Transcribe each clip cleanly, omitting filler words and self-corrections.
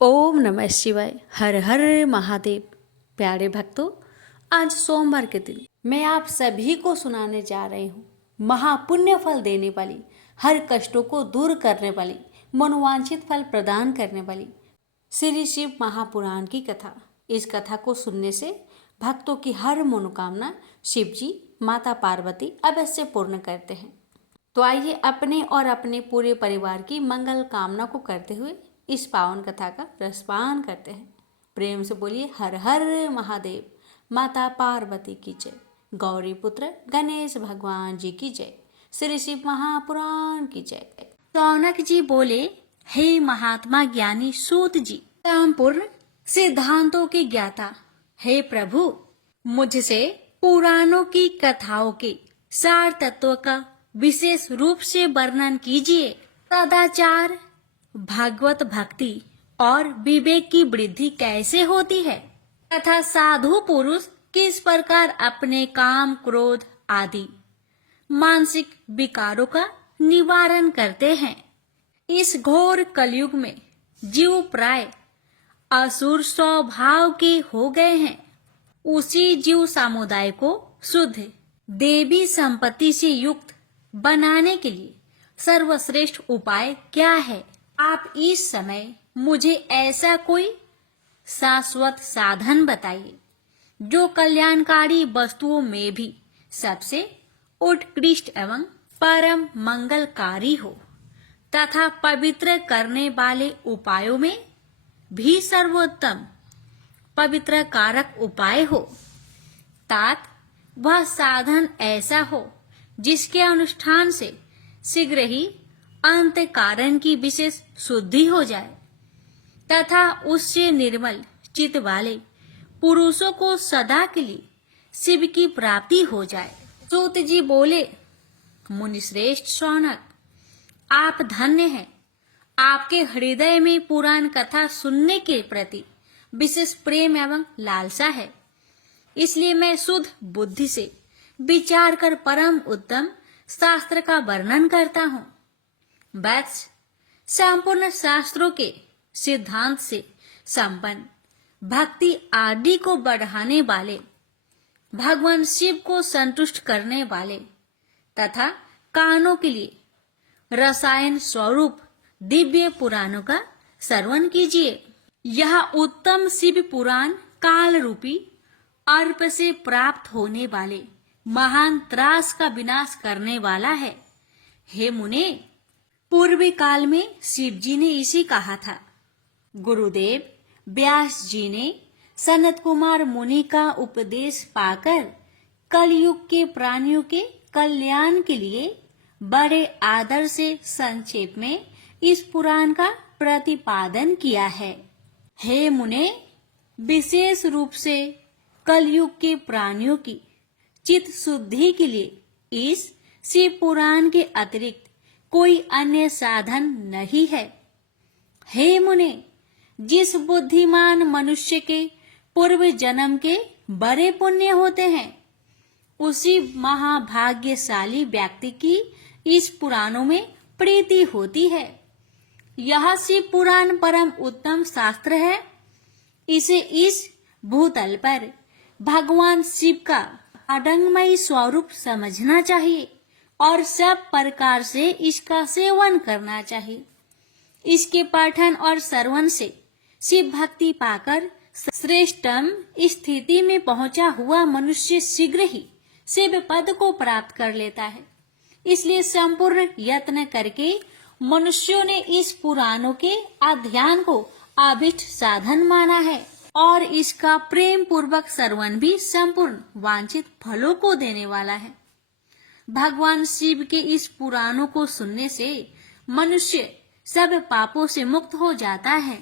ओम नमः शिवाय। हर हर महादेव। प्यारे भक्तों, आज सोमवार के दिन मैं आप सभी को सुनाने जा रही हूँ महापुण्य फल देने वाली, हर कष्टों को दूर करने वाली, मनोवांछित फल प्रदान करने वाली श्री शिव महापुराण की कथा। इस कथा को सुनने से भक्तों की हर मनोकामना शिव जी माता पार्वती अवश्य पूर्ण करते हैं। तो आइए अपने और अपने पूरे परिवार की मंगल कामना को करते हुए इस पावन कथा का रसपान करते हैं। प्रेम से बोलिए हर हर महादेव। माता पार्वती की जय। गौरी पुत्र गणेश भगवान जी की जय। श्री शिव महापुराण की जय। शौनक जी बोले, हे महात्मा ज्ञानी सूत जी, संपूर्ण सिद्धांतों के ज्ञाता, हे प्रभु, मुझसे पुराणों की कथाओं के सार तत्व का विशेष रूप से वर्णन कीजिए। सदाचार, भागवत भक्ति और विवेक की वृद्धि कैसे होती है तथा साधु पुरुष किस प्रकार अपने काम, क्रोध आदि मानसिक विकारों का निवारण करते हैं। इस घोर कलयुग में जीव प्राय असुर स्वभाव के हो गए हैं। उसी जीव समुदाय को शुद्ध देवी संपत्ति से युक्त बनाने के लिए सर्वश्रेष्ठ उपाय क्या है? आप इस समय मुझे ऐसा कोई शाश्वत साधन बताइए जो कल्याणकारी वस्तुओं में भी सबसे उत्कृष्ट एवं परम मंगलकारी हो तथा पवित्र करने वाले उपायों में भी सर्वोत्तम पवित्र कारक उपाय हो। तात वह साधन ऐसा हो जिसके अनुष्ठान से शीघ्र ही अंत कारण की विशेष शुद्धि हो जाए तथा उससे निर्मल चित्त वाले पुरुषों को सदा के लिए शिव की प्राप्ति हो जाए। सूत जी बोले, मुनिश्रेष्ठ शौनक, आप धन्य हैं। आपके हृदय में पुराण कथा सुनने के प्रति विशेष प्रेम एवं लालसा है, इसलिए मैं शुद्ध बुद्धि से विचार कर परम उत्तम शास्त्र का वर्णन करता हूँ। वत्स, संपूर्ण शास्त्रों के सिद्धांत से संपन्न भक्ति आदि को बढ़ाने वाले, भगवान शिव को संतुष्ट करने वाले तथा कानों के लिए रसायन स्वरूप दिव्य पुराणों का श्रवण कीजिए। यह उत्तम शिव पुराण काल रूपी अर्प से प्राप्त होने वाले महान त्रास का विनाश करने वाला है। हे मुने, पूर्व काल में शिव जी ने इसी कहा था। गुरुदेव व्यास जी ने सनत कुमार मुनि का उपदेश पाकर कलयुग के प्राणियों के कल्याण के लिए बड़े आदर से संक्षेप में इस पुराण का प्रतिपादन किया है। हे मुने, विशेष रूप से कलयुग के प्राणियों की चित्त शुद्धि के लिए इस शिव पुराण के अतिरिक्त कोई अन्य साधन नहीं है। हे मुने, जिस बुद्धिमान मनुष्य के पूर्व जन्म के बड़े पुण्य होते हैं, उसी महाभाग्यशाली व्यक्ति की इस पुराणों में प्रीति होती है। यह शिव पुराण परम उत्तम शास्त्र है। इसे इस भूतल पर भगवान शिव का अडंगमयी स्वरूप समझना चाहिए और सब प्रकार से इसका सेवन करना चाहिए। इसके पठन और श्रवण से शिव भक्ति पाकर श्रेष्ठतम स्थिति में पहुंचा हुआ मनुष्य शीघ्र ही शिव पद को प्राप्त कर लेता है। इसलिए संपूर्ण यत्न करके मनुष्यों ने इस पुराणों के अध्ययन को अभिष्ट साधन माना है और इसका प्रेम पूर्वक श्रवण भी संपूर्ण वांछित फलों को देने वाला है। भगवान शिव के इस पुराणों को सुनने से मनुष्य सब पापों से मुक्त हो जाता है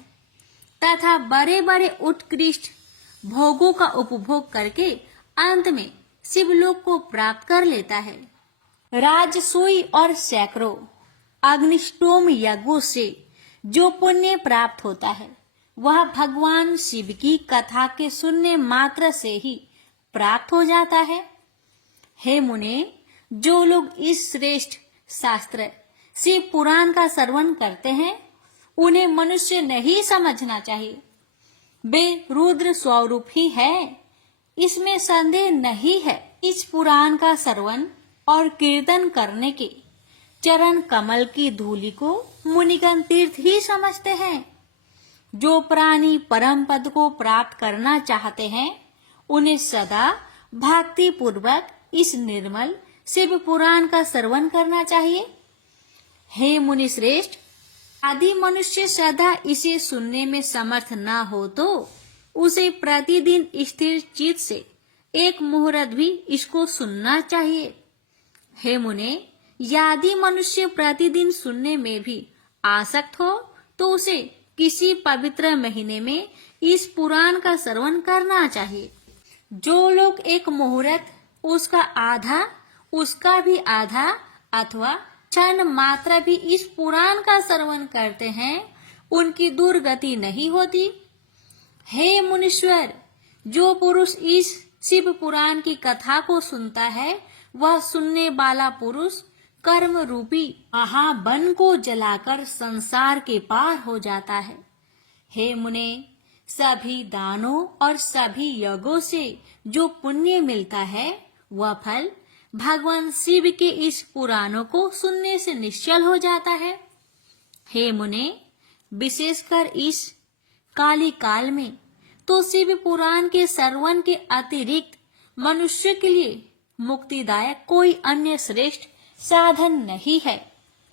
तथा बड़े बड़े उत्कृष्ट भोगों का उपभोग करके अंत में शिवलोक को प्राप्त कर लेता है। राजसूय और सैकड़ों अग्निष्टोम यज्ञों से जो पुण्य प्राप्त होता है, वह भगवान शिव की कथा के सुनने मात्र से ही प्राप्त हो जाता है। हे मुने, जो लोग इस श्रेष्ठ शास्त्र शिव पुराण का श्रवण करते हैं, उन्हें मनुष्य नहीं समझना चाहिए। वे रुद्र स्वरूप ही है, इसमें संदेह नहीं है। इस पुराण का श्रवण और कीर्तन करने के चरण कमल की धूलि को मुनिगण तीर्थ ही समझते हैं। जो प्राणी परम पद को प्राप्त करना चाहते हैं, उन्हें सदा भक्ति पूर्वक इस निर्मल शिव पुराण का श्रवण करना चाहिए। हे मुनि श्रेष्ठ, यदि मनुष्य सदा इसे सुनने में समर्थ न हो तो उसे प्रतिदिन स्थिर चित्त से एक मुहूर्त भी इसको सुनना चाहिए। हे मुने, यदि मनुष्य प्रतिदिन सुनने में भी आसक्त हो तो उसे किसी पवित्र महीने में इस पुराण का श्रवण करना चाहिए। जो लोग एक मुहूर्त, उसका आधा, उसका भी आधा अथवा क्षण मात्र भी इस पुराण का श्रवण करते हैं, उनकी दुर्गति नहीं होती। हे मुनीश्वर, जो पुरुष इस शिव पुराण की कथा को सुनता है, वह सुनने वाला पुरुष कर्म रूपी महावन को जलाकर संसार के पार हो जाता है। हे मुने, सभी दानों और सभी यज्ञों से जो पुण्य मिलता है, वह फल भगवान शिव के इस पुराणों को सुनने से निश्चल हो जाता है। हे मुने, विशेषकर इस काली काल में तो शिव पुराण के श्रवण के अतिरिक्त मनुष्य के लिए मुक्तिदायक कोई अन्य श्रेष्ठ साधन नहीं है।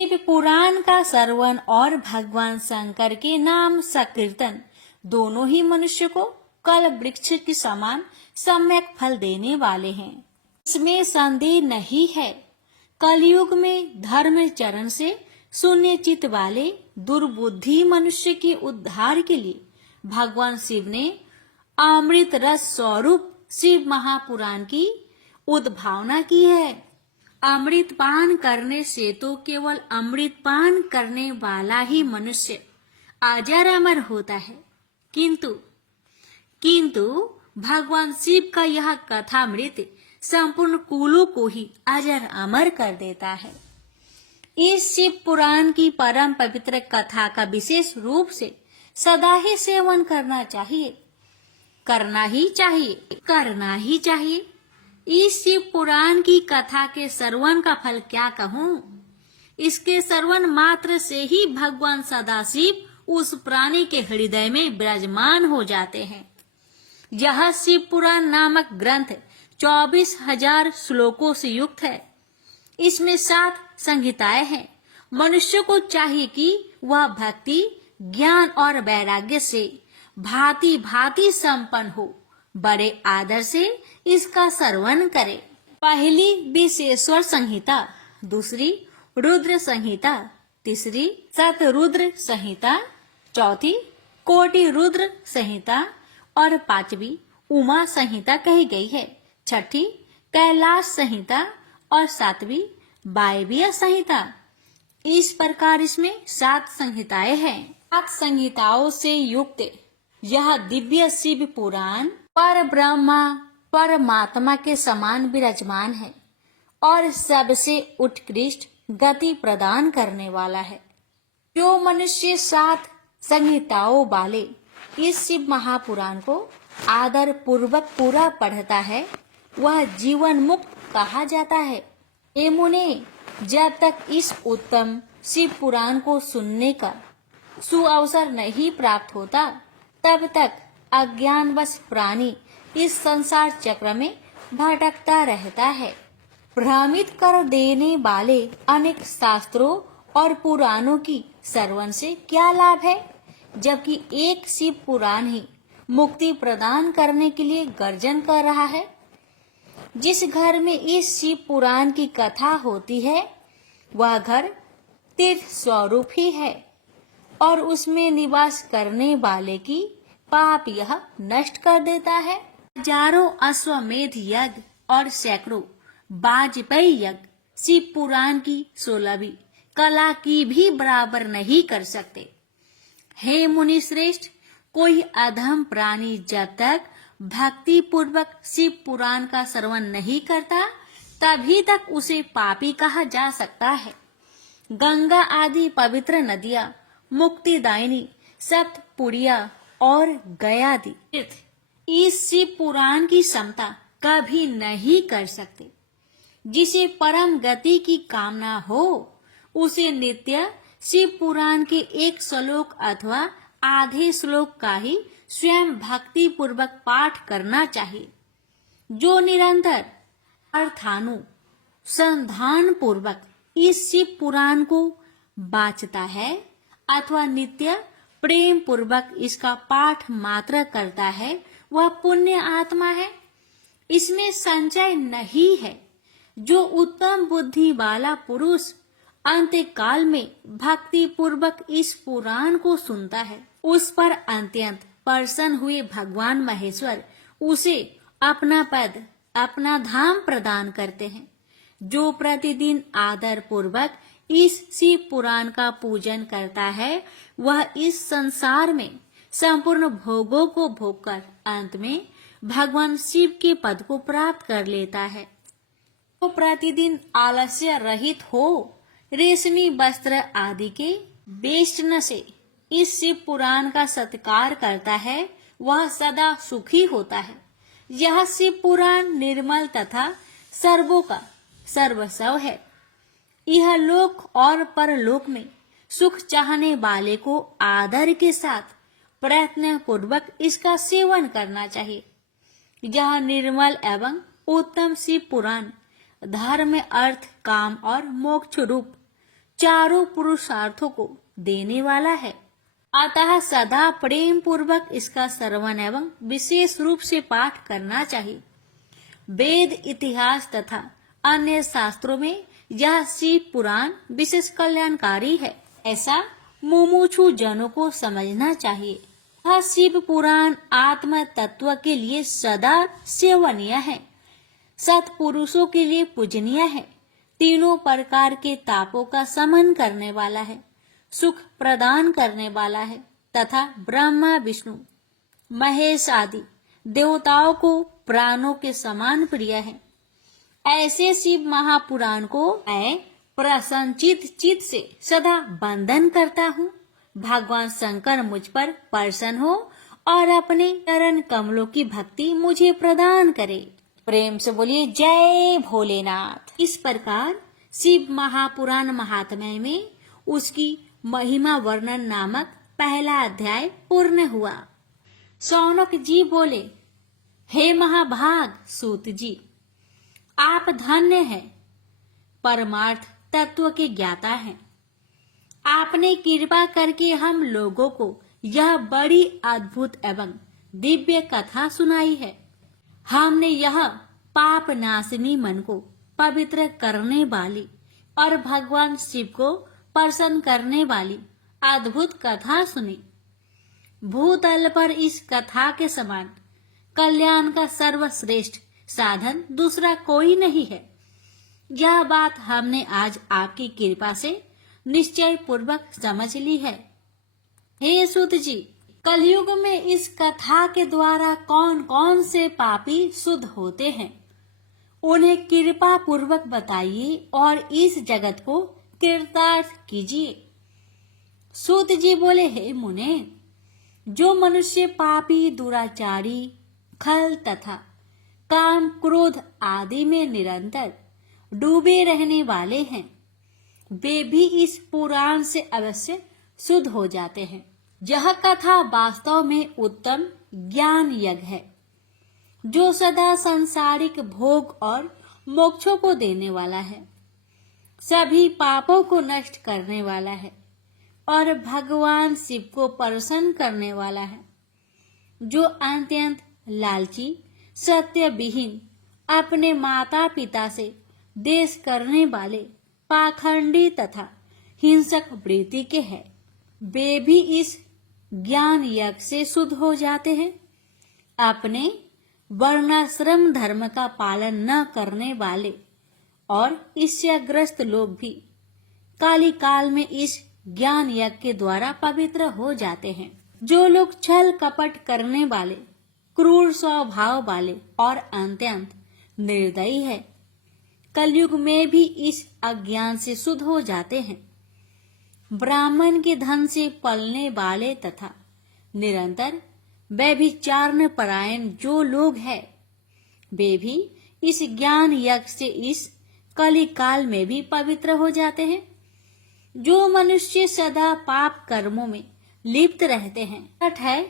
शिव पुराण का श्रवण और भगवान शंकर के नाम संकीर्तन दोनों ही मनुष्य को कल वृक्ष के समान सम्यक फल देने वाले हैं, इसमें संदेह नहीं है। कलयुग में धर्म चरण से शून्य चित्त वाले दुर्बुद्धि मनुष्य के उद्धार के लिए भगवान शिव ने अमृत रस स्वरूप शिव महापुराण की उद्भावना की है। अमृत पान करने से तो केवल अमृत पान करने वाला ही मनुष्य अजर अमर होता है, किंतु भगवान शिव का यह कथामृत संपूर्ण कुलों को ही अजर अमर कर देता है। इस शिव पुराण की परम पवित्र कथा का विशेष रूप से सदा ही सेवन करना चाहिए, करना ही चाहिए। इस शिव पुराण की कथा के श्रवण का फल क्या कहूँ। इसके श्रवण मात्र से ही भगवान सदाशिव उस प्राणी के हृदय में विराजमान हो जाते हैं। यह शिव पुराण नामक ग्रंथ 24,000 श्लोकों से युक्त है। इसमें 7 संहिताएं हैं। मनुष्य को चाहिए कि वह भक्ति, ज्ञान और वैराग्य से भांति भांति संपन्न हो, बड़े आदर से इसका श्रवण करे। पहली विशेश्वर संहिता, दूसरी रुद्र संहिता, तीसरी शतरुद्र संहिता, चौथी कोटि रुद्र संहिता और 5वीं उमा संहिता कही गई है। 6ठी कैलाश संहिता और 7वीं वायव्य संहिता। इस प्रकार इसमें 7 संहिताएं हैं। 7 संहिताओं से युक्त यह दिव्य शिव पुराण पर ब्रह्मा परमात्मा के समान विराजमान है और सबसे उत्कृष्ट गति प्रदान करने वाला है। जो मनुष्य 7 संहिताओं वाले इस शिव महापुराण को आदर पूर्वक पूरा पढ़ता है, वह जीवन मुक्त कहा जाता है। हे मुने, जब तक इस उत्तम शिव पुराण को सुनने का सुअवसर नहीं प्राप्त होता, तब तक अज्ञानवश प्राणी इस संसार चक्र में भटकता रहता है। भ्रमित कर देने वाले अनेक शास्त्रों और पुराणों की श्रवण से क्या लाभ है, जबकि एक शिव पुराण ही मुक्ति प्रदान करने के लिए गर्जन कर रहा है। जिस घर में इस शिव पुराण की कथा होती है, वह घर तीर्थ स्वरूप ही है और उसमें निवास करने वाले की पाप यह नष्ट कर देता है। हजारों अश्वमेध यज्ञ और सैकड़ों वाजपेयी यज्ञ शिव पुराण की 16वीं कला की भी बराबर नहीं कर सकते। हे मुनि श्रेष्ठ, कोई अधम प्राणी जब तक भक्ति पूर्वक शिव पुराण का श्रवण नहीं करता, तभी तक उसे पापी कहा जा सकता है। गंगा आदि पवित्र नदियां मुक्तिदायिनी, सप्तपुरिया और गयादि तीर्थ इस शिव पुराण की क्षमता कभी नहीं कर सकते। जिसे परम गति की कामना हो उसे नित्य शिव पुराण के एक श्लोक अथवा आधे श्लोक का ही स्वयं भक्ति पूर्वक पाठ करना चाहिए। जो निरंतर अर्थानुसंधान पूर्वक इस शिव पुराण को बाचता है अथवा नित्य प्रेम पूर्वक इसका पाठ मात्र करता है, वह पुण्य आत्मा है। इसमें संचय नहीं है। जो उत्तम बुद्धि वाला पुरुष अंत्यकाल में भक्ति पूर्वक इस पुराण को सुनता है, उस पर अत्यंत प्रसन्न हुए भगवान महेश्वर उसे अपना पद, अपना धाम प्रदान करते हैं। जो प्रतिदिन आदर पूर्वक इस शिव पुराण का पूजन करता है, वह इस संसार में संपूर्ण भोगों को भोगकर अंत में भगवान शिव के पद को प्राप्त कर लेता है। तो प्रतिदिन आलस्य रहित हो रेशमी वस्त्र आदि के वेष्टन से इस शिव पुराण का सत्कार करता है, वह सदा सुखी होता है। यह शिव पुराण निर्मल तथा सर्वों का सर्वस्व है। यह लोक और परलोक में सुख चाहने वाले को आदर के साथ प्रयत्न पूर्वक इसका सेवन करना चाहिए। यह निर्मल एवं उत्तम शिव पुराण धर्म, अर्थ, काम और मोक्ष रूप चारों पुरुषार्थों को देने वाला है। अतः सदा प्रेम पूर्वक इसका श्रवण एवं विशेष रूप से पाठ करना चाहिए। वेद, इतिहास तथा अन्य शास्त्रों में यह शिव पुराण विशेष कल्याणकारी है, ऐसा मुमुक्षु जनों को समझना चाहिए। यह शिव पुराण आत्म तत्व के लिए सदा सेवनीय है, सत्पुरुषों के लिए पूजनीय है, तीनों प्रकार के तापों का शमन करने वाला है, सुख प्रदान करने वाला है तथा ब्रह्मा, विष्णु, महेश आदि देवताओं को प्राणों के समान प्रिय है। ऐसे शिव महापुराण को मैं प्रसन्नचित चित्त से सदा वंदन करता हूँ। भगवान शंकर मुझ पर प्रसन्न हो और अपने चरण कमलों की भक्ति मुझे प्रदान करे। प्रेम से बोलिए जय भोलेनाथ। इस प्रकार शिव महापुराण महात्म्य में उसकी महिमा वर्णन नामक पहला अध्याय पूर्ण हुआ। शौनक जी बोले, हे महाभाग सूत जी, आप धन्य हैं, परमार्थ तत्व के ज्ञाता हैं। आपने कृपा करके हम लोगों को यह बड़ी अद्भुत एवं दिव्य कथा सुनाई है। हमने यह पाप नाशिनी मन को पवित्र करने वाली और भगवान शिव को प्रसन्न करने वाली अद्भुत कथा सुनी। भूतल पर इस कथा के समान कल्याण का सर्वश्रेष्ठ साधन दूसरा कोई नहीं है। यह बात हमने आज आपकी कृपा से निश्चय पूर्वक समझ ली है। हे सूत जी, कलयुग में इस कथा के द्वारा कौन कौन से पापी शुद्ध होते हैं, उन्हें कृपा पूर्वक बताइए और इस जगत को कृतार्थ कीजिए। सूत जी बोले, हे मुने, जो मनुष्य पापी, दुराचारी, खल तथा काम, क्रोध आदि में निरंतर डूबे रहने वाले हैं, वे भी इस पुराण से अवश्य शुद्ध हो जाते हैं। यह कथा वास्तव में उत्तम ज्ञान यज्ञ है, जो सदा सांसारिक भोग और मोक्षों को देने वाला है, सभी पापों को नष्ट करने वाला है और भगवान शिव को प्रसन्न करने वाला है। जो अत्यंत लालची, सत्य विहीन, अपने माता पिता से देश करने वाले, पाखंडी तथा हिंसक वृत्ति के हैं, वे भी इस ज्ञान यज्ञ से शुद्ध हो जाते हैं। अपने वर्णाश्रम धर्म का पालन न करने वाले और ईर्ष्याग्रस्त लोग भी काली काल में इस ज्ञान यज्ञ के द्वारा पवित्र हो जाते हैं। जो लोग छल कपट करने वाले, क्रूर स्वभाव वाले और अत्यंत निर्दयी है, कलयुग में भी इस अज्ञान से शुद्ध हो जाते हैं। ब्राह्मण के धन से पलने वाले तथा निरंतर व्यभिचारण परायण जो लोग हैं, वे भी इस ज्ञान यज्ञ से इस कली काल में भी पवित्र हो जाते हैं। जो मनुष्य सदा पाप कर्मों में लिप्त रहते हैं, कट है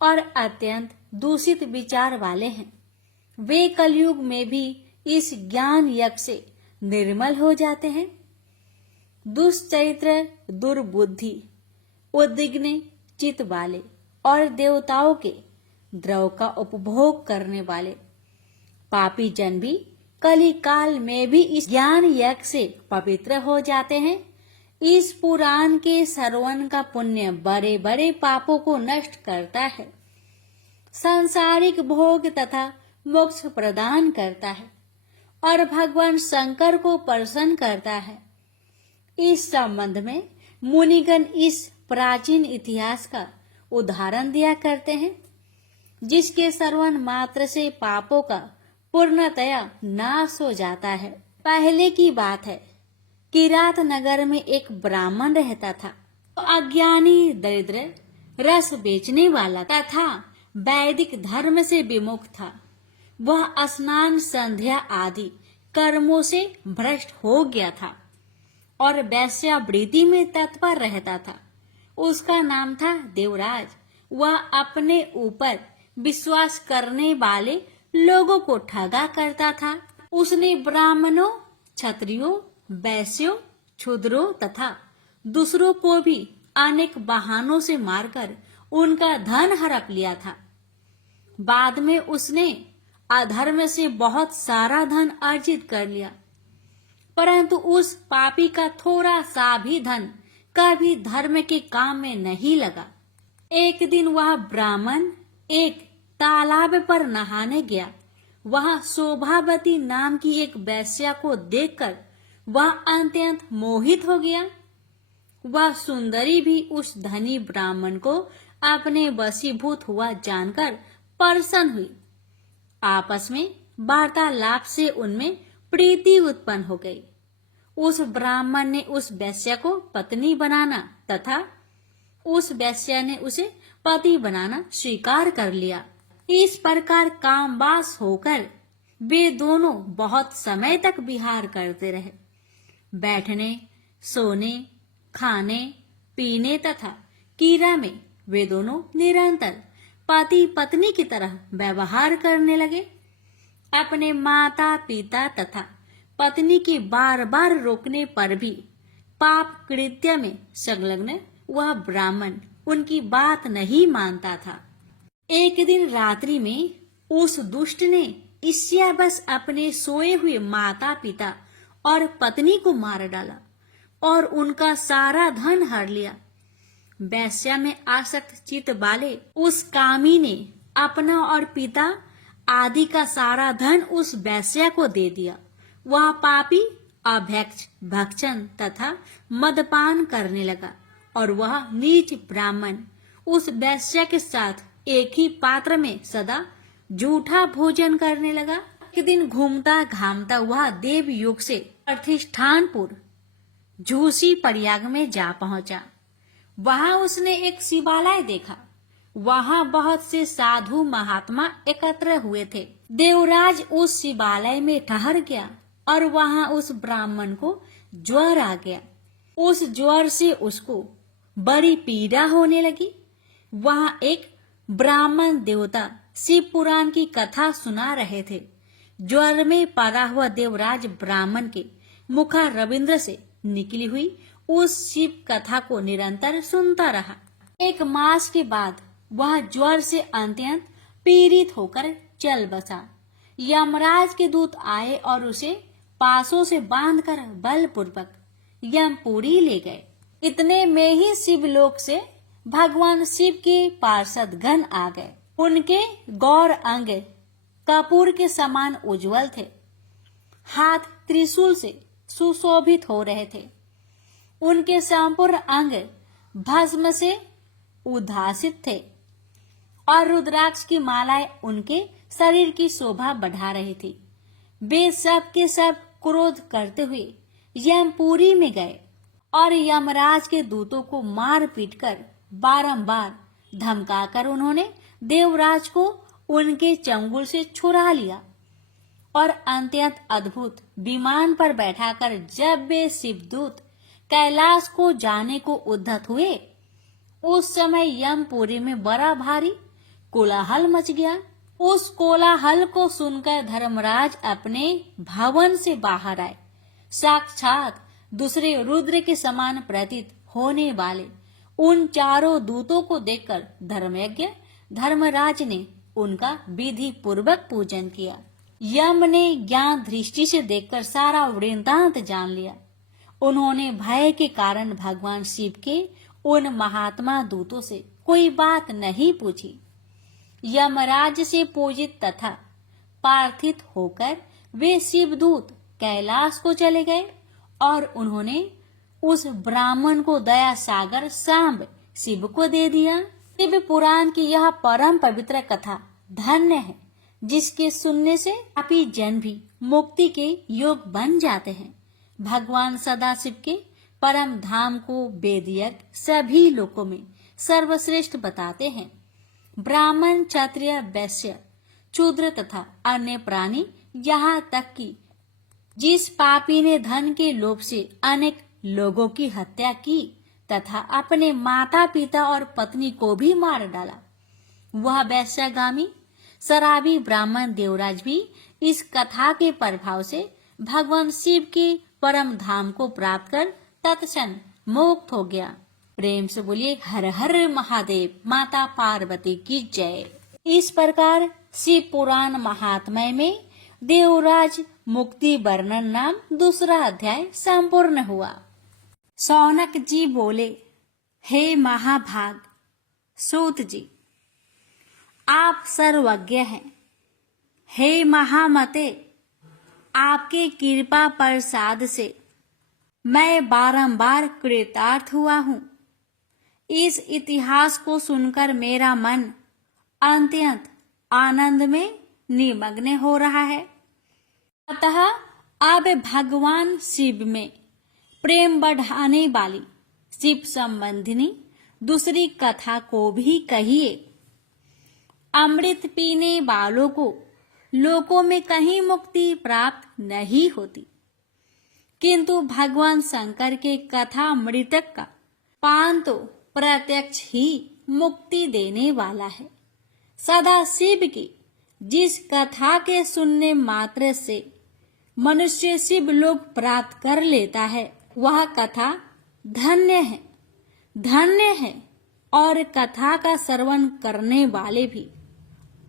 और अत्यंत दूषित विचार वाले हैं, वे कलयुग में भी इस ज्ञान यज्ञ से निर्मल हो जाते हैं। दुष्चरित्र, दुर्बुद्धि, उद्विग्न चित्त वाले और देवताओं के द्रव का उपभोग करने वाले पापी जन भी कली काल में भी इस ज्ञान यज्ञ से पवित्र हो जाते हैं। इस पुराण के श्रवण का पुण्य बड़े बड़े पापों को नष्ट करता है, सांसारिक भोग तथा मोक्ष प्रदान करता है और भगवान शंकर को प्रसन्न करता है। इस संबंध में मुनिगण इस प्राचीन इतिहास का उदाहरण दिया करते हैं, जिसके श्रवण मात्र से पापों का पूर्णतया नाश हो जाता है। पहले की बात है, किरात नगर में एक ब्राह्मण रहता था। अज्ञानी, दरिद्र, रस बेचने वाला तथा वैदिक धर्म से विमुख था। वह स्नान, संध्या आदि कर्मों से भ्रष्ट हो गया था और वैश्यावृत्ति में तत्पर रहता था। उसका नाम था देवराज। वह अपने ऊपर विश्वास करने वाले लोगों को ठगा करता था। उसने ब्राह्मणों, क्षत्रियों, वैश्यों, क्षुद्रों तथा दूसरों को भी अनेक बहानों से मारकर उनका धन हड़प लिया था। बाद में उसने अधर्म से बहुत सारा धन अर्जित कर लिया, परंतु उस पापी का थोड़ा सा भी धन कभी धर्म के काम में नहीं लगा। एक दिन वह ब्राह्मण एक तालाब पर नहाने गया। वहां शोभावती नाम की एक वेश्या को देखकर वह अत्यंत मोहित हो गया। वह सुंदरी भी उस धनी ब्राह्मण को अपने वशीभूत हुआ जानकर प्रसन्न हुई। आपस में वार्तालाप से उनमें प्रीति उत्पन्न हो गई। उस ब्राह्मण ने उस वेश्या को पत्नी बनाना तथा उस वेश्या ने उसे पति बनाना स्वीकार कर लिया। इस प्रकार कामवास होकर वे दोनों बहुत समय तक विहार करते रहे। बैठने, सोने, खाने, पीने तथा क्रीड़ा में वे दोनों निरंतर पति पत्नी की तरह व्यवहार करने लगे। अपने माता पिता तथा पत्नी की बार बार रोकने पर भी पाप कृत्य में संलग्न वह ब्राह्मण उनकी बात नहीं मानता था। एक दिन रात्रि में उस दुष्ट ने ईर्ष्यावश अपने सोए हुए माता पिता और पत्नी को मार डाला और उनका सारा धन हर लिया। वेश्या में आसक्त चित्त वाले उस कामी ने अपना और पिता आदि का सारा धन उस वेश्या को दे दिया। वह पापी अभैक्ष, भक्षण तथा मदपान करने लगा और वह नीच ब्राह्मण उस वेश्या के साथ एक ही पात्र में सदा झूठा भोजन करने लगा। एक दिन घूमता घामता वह देवयुग से प्रतिष्ठानपुर झूसी प्रयाग में जा पहुंचा। वहां उसने एक शिवालय देखा। वहां बहुत से साधु महात्मा एकत्र हुए थे। देवराज उस शिवालय में ठहर गया और वहां उस ब्राह्मण को ज्वर आ गया। उस ज्वर से उसको बड़ी पीड़ा होने लगी। वहां एक ब्राह्मण देवता शिव पुराण की कथा सुना रहे थे। ज्वर में पड़ा हुआ देवराज ब्राह्मण के मुखा रविंद्र से निकली हुई उस शिव कथा को निरंतर सुनता रहा। एक मास के बाद वह ज्वर से अत्यंत पीड़ित होकर चल बसा। यमराज के दूत आए और उसे पासों से बांधकर बलपूर्वक यमपुरी ले गए। इतने में ही शिवलोक से भगवान शिव के पार्षद गण आ गए। उनके गौर अंग कपूर के समान उज्जवल थे। हाथ त्रिशूल से सुशोभित हो रहे थे। उनके संपूर्ण अंग भस्म से उद्भासित थे और रुद्राक्ष की मालाएं उनके शरीर की शोभा बढ़ा रही थी। वे सब के सब क्रोध करते हुए यमपुरी में गए और यमराज के दूतों को मार पीट कर बारंबार धमकाकर उन्होंने देवराज को उनके चंगुल से छुड़ा लिया और अत्यंत अद्भुत विमान पर बैठाकर जब वे शिवदूत कैलाश को जाने को उद्यत हुए, उस समय यमपुरी में बड़ा भारी कोलाहल मच गया। उस कोलाहल को सुनकर धर्मराज अपने भवन से बाहर आए। साक्षात दूसरे रुद्र के समान प्रतीत होने वाले उन चारों दूतों को देखकर धर्मयज्ञ धर्मराज ने उनका विधि पूर्वक पूजन किया। यम ने ज्ञान दृष्टि से देखकर सारा वृत्तांत जान लिया। उन्होंने भय के कारण भगवान शिव के उन महात्मा दूतों से कोई बात नहीं पूछी। यमराज से पूजित तथा प्रार्थित होकर वे शिवदूत कैलाश को चले गए और उन्होंने उस ब्राह्मण को दया सागर सांब शिव को दे दिया। शिव पुराण की यह परम पवित्र कथा धन्य है, जिसके सुनने से पापी जन भी मुक्ति के योग बन जाते हैं। भगवान सदाशिव के परम धाम को वेदयज्ञ सभी लोकों में सर्वश्रेष्ठ बताते हैं। ब्राह्मण, क्षत्रिय, वैश्य, शूद्र तथा अन्य प्राणी, यहाँ तक कि जिस पापी ने धन के लोभ से अनेक लोगों की हत्या की तथा अपने माता पिता और पत्नी को भी मार डाला, वह वैश्यगामी शराबी ब्राह्मण देवराज भी इस कथा के प्रभाव से भगवान शिव के परम धाम को प्राप्त कर तत्क्षण मुक्त हो गया। प्रेम से बोलिए हर हर महादेव, माता पार्वती की जय। इस प्रकार शिव पुराण महात्म्य में देवराज मुक्ति वर्णन नाम दूसरा अध्याय संपूर्ण हुआ। शौनक जी बोले, हे महाभाग सूत जी, आप सर्वज्ञ हैं। हे महामते, आपके कृपा प्रसाद से मैं बारंबार कृतार्थ हुआ हूँ। इस इतिहास को सुनकर मेरा मन अत्यंत आनंद में निमग्न हो रहा है। अतः अब भगवान शिव में प्रेम बढ़ाने वाली शिव संबंधिनी दूसरी कथा को भी कहिए। अमृत पीने वालों को लोकों में कहीं मुक्ति प्राप्त नहीं होती, किंतु भगवान शंकर के कथा मृतक का पान तो प्रत्यक्ष ही मुक्ति देने वाला है। सदा शिव की जिस कथा के सुनने मात्र से मनुष्य शिव लोक प्राप्त कर लेता है, वह कथा धन्य है, धन्य है। और कथा का श्रवण करने वाले भी,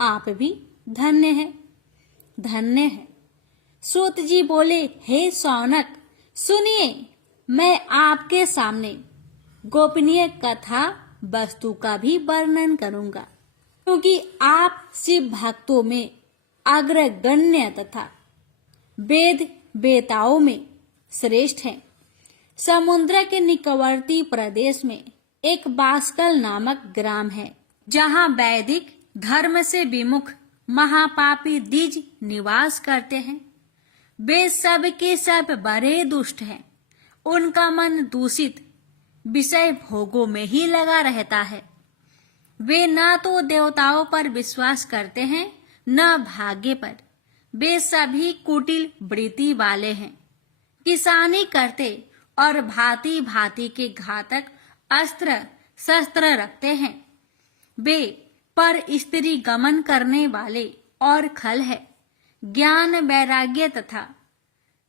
आप भी धन्य है, धन्य है। सूत जी बोले, हे शौनक, सुनिए, मैं आपके सामने गोपनीय कथा वस्तु का भी वर्णन करूंगा, क्योंकि आप शिव भक्तों में अग्रगण्य तथा वेद वेताओं में श्रेष्ठ हैं। समुद्र के निकटवर्ती प्रदेश में एक बास्कल नामक ग्राम है, जहाँ वैदिक धर्म से विमुख महापापी द्विज निवास करते हैं। वे सब के सब बड़े दुष्ट हैं। उनका मन दूषित विषय भोगों में ही लगा रहता है। वे न तो देवताओं पर विश्वास करते हैं, न भाग्य पर। वे सभी कुटिल वृत्ति वाले हैं। किसानी करते और भांति भांति के घातक अस्त्र शस्त्र रखते हैं। वे पर स्त्री गमन करने वाले और खल है। ज्ञान, वैराग्य तथा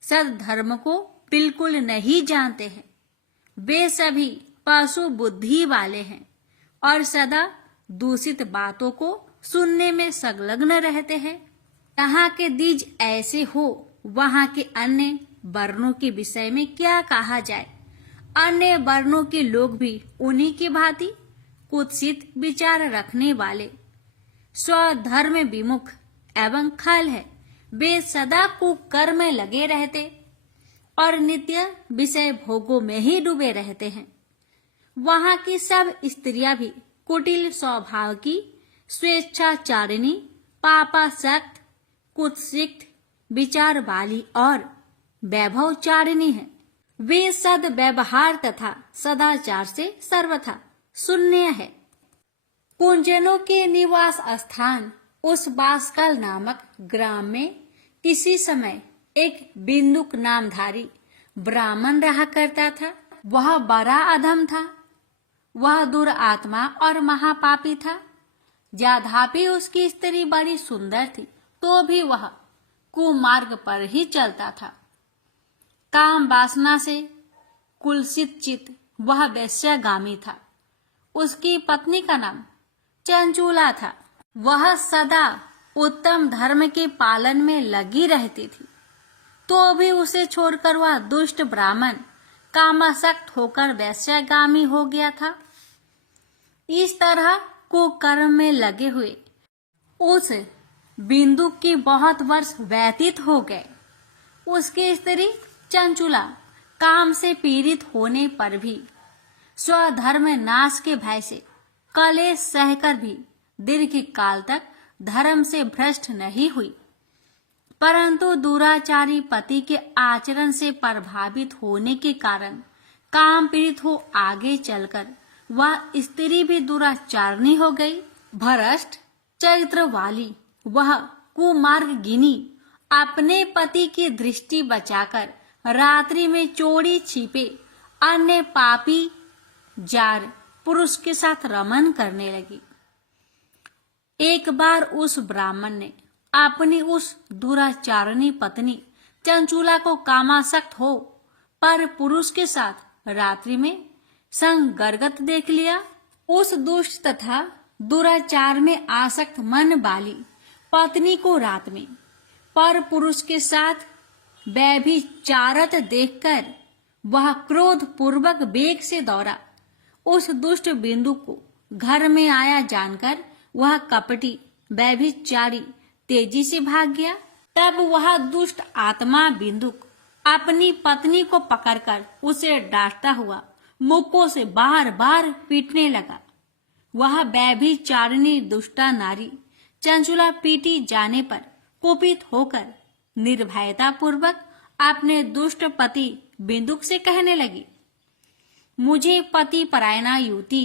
सद्धर्म को बिल्कुल नहीं जानते हैं। वे सभी पशु बुद्धि वाले हैं और सदा दूषित बातों को सुनने में संलग्न रहते हैं। यहाँ के द्विज ऐसे हो, वहाँ के अन्य वर्णों के विषय में क्या कहा जाए। अन्य वर्णों के लोग भी उन्हीं की भांति कुत्सित विचार रखने वाले, स्वधर्म विमुख एवं खल है। वे सदा कुकर्म में लगे रहते और नित्य विषय भोगों में ही डूबे रहते हैं। वहाँ की सब स्त्रियां भी कुटिल स्वभाव की, स्वेच्छाचारिणी, पापासक्त, कुत्सित विचार वाली और वैभवचारिणी है। वे सद व्यवहार तथा सदाचार से सर्वथा शून्य है। कुंजनों के निवास स्थान उस बासकल नामक ग्राम में किसी समय एक बिंदुक नामधारी ब्राह्मण रहा करता था। वह बड़ा अधम था, वह दुरात्मा और महापापी था। यद्यपि उसकी स्त्री बड़ी सुंदर थी, तो भी वह कुमार्ग पर ही चलता था। काम वासना से कुलसित चित वह वैश्यगामी था। उसकी पत्नी का नाम चंचूला था। वह सदा उत्तम धर्म के पालन में लगी रहती थी, तो भी उसे छोड़कर वह दुष्ट ब्राह्मण कामासक्त होकर वैश्यगामी हो गया था। इस तरह कुकर्म में लगे हुए उस बिंदु के बहुत वर्ष व्यतीत हो गए। उसकी स्त्री चंचुला काम से पीड़ित होने पर भी स्वधर्म नाश के भय से कलेश सहकर भी दीर्घ काल तक धर्म से भ्रष्ट नहीं हुई, परंतु दुराचारी पति के आचरण से प्रभावित होने के कारण काम पीड़ित हो आगे चलकर वह स्त्री भी दुराचारणी हो गई। भ्रष्ट चरित्र वाली वह कुमार्गिनी अपने पति की दृष्टि बचाकर रात्रि में चोरी छिपे अन्य पापी जार पुरुष के साथ रमन करने लगी। एक बार उस ब्राह्मण ने अपनी उस दुराचारणी पत्नी चंचूला को कामासक्त हो पर पुरुष के साथ रात्रि में संगर्गत देख लिया। उस दुष्ट तथा दुराचार में आसक्त मन वाली पत्नी को रात में पर पुरुष के साथ व्यभिचारत देखकर वह क्रोध पूर्वक वेग से दौड़ा। उस दुष्ट बिंदु को घर में आया जानकर वह कपटी व्यभिचारी तेजी से भाग गया। तब वह दुष्ट आत्मा बिंदुक अपनी पत्नी को पकड़कर उसे डांटता हुआ मुक्कों से बार बार पीटने लगा। वह व्यभिचारिणी दुष्टा नारी चंचुला पीटी जाने पर कुपित होकर निर्भयता पूर्वक अपने दुष्ट पति बिंदुक से कहने लगी, मुझे पति परायणा युवती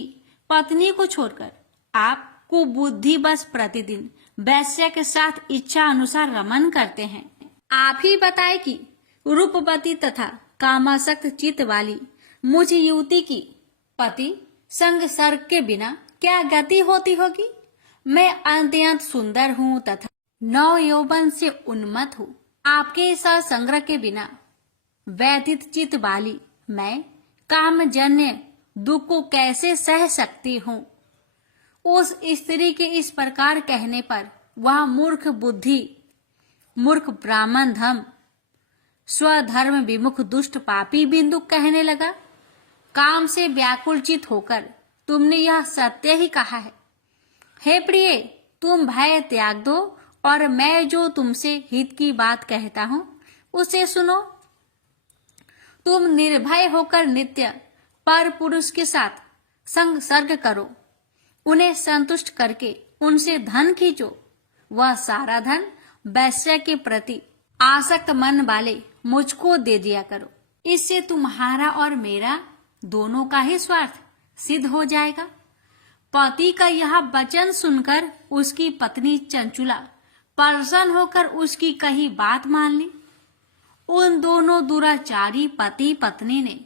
पत्नी को छोड़कर आप कुबुद्धि बस प्रतिदिन वैश्य के साथ इच्छा अनुसार रमन करते हैं। आप ही बताए कि रूपवती तथा कामासक्त चित्त वाली मुझ युवती की पति संग सर्ग के बिना क्या गति होती होगी। मैं अत्यंत सुंदर हूँ तथा नव यौवन से उन्मत्त हूँ। आपके साथ संग्रह के बिना व्यथित चित्त वाली मैं कामजन्य दुख को कैसे सह सकती हूँ। उस स्त्री के इस प्रकार कहने पर वह मूर्ख बुद्धि मूर्ख ब्राह्मण धम स्वधर्म विमुख दुष्ट पापी बिंदु कहने लगा, काम से व्याकुल चित होकर तुमने यह सत्य ही कहा है। हे प्रिय, तुम भय त्याग दो और मैं जो तुमसे हित की बात कहता हूँ उसे सुनो। तुम निर्भय होकर नित्य पर पुरुष के साथ संसर्ग करो, उन्हें संतुष्ट करके उनसे धन खींचो। वह सारा धन वैश्य के प्रति आसक्त मन वाले मुझको दे दिया करो। इससे तुम्हारा और मेरा दोनों का ही स्वार्थ सिद्ध हो जाएगा। पति का यह वचन सुनकर उसकी पत्नी चंचुला प्रसन्न होकर उसकी कही बात मान ली। उन दोनों दुराचारी पति पत्नी ने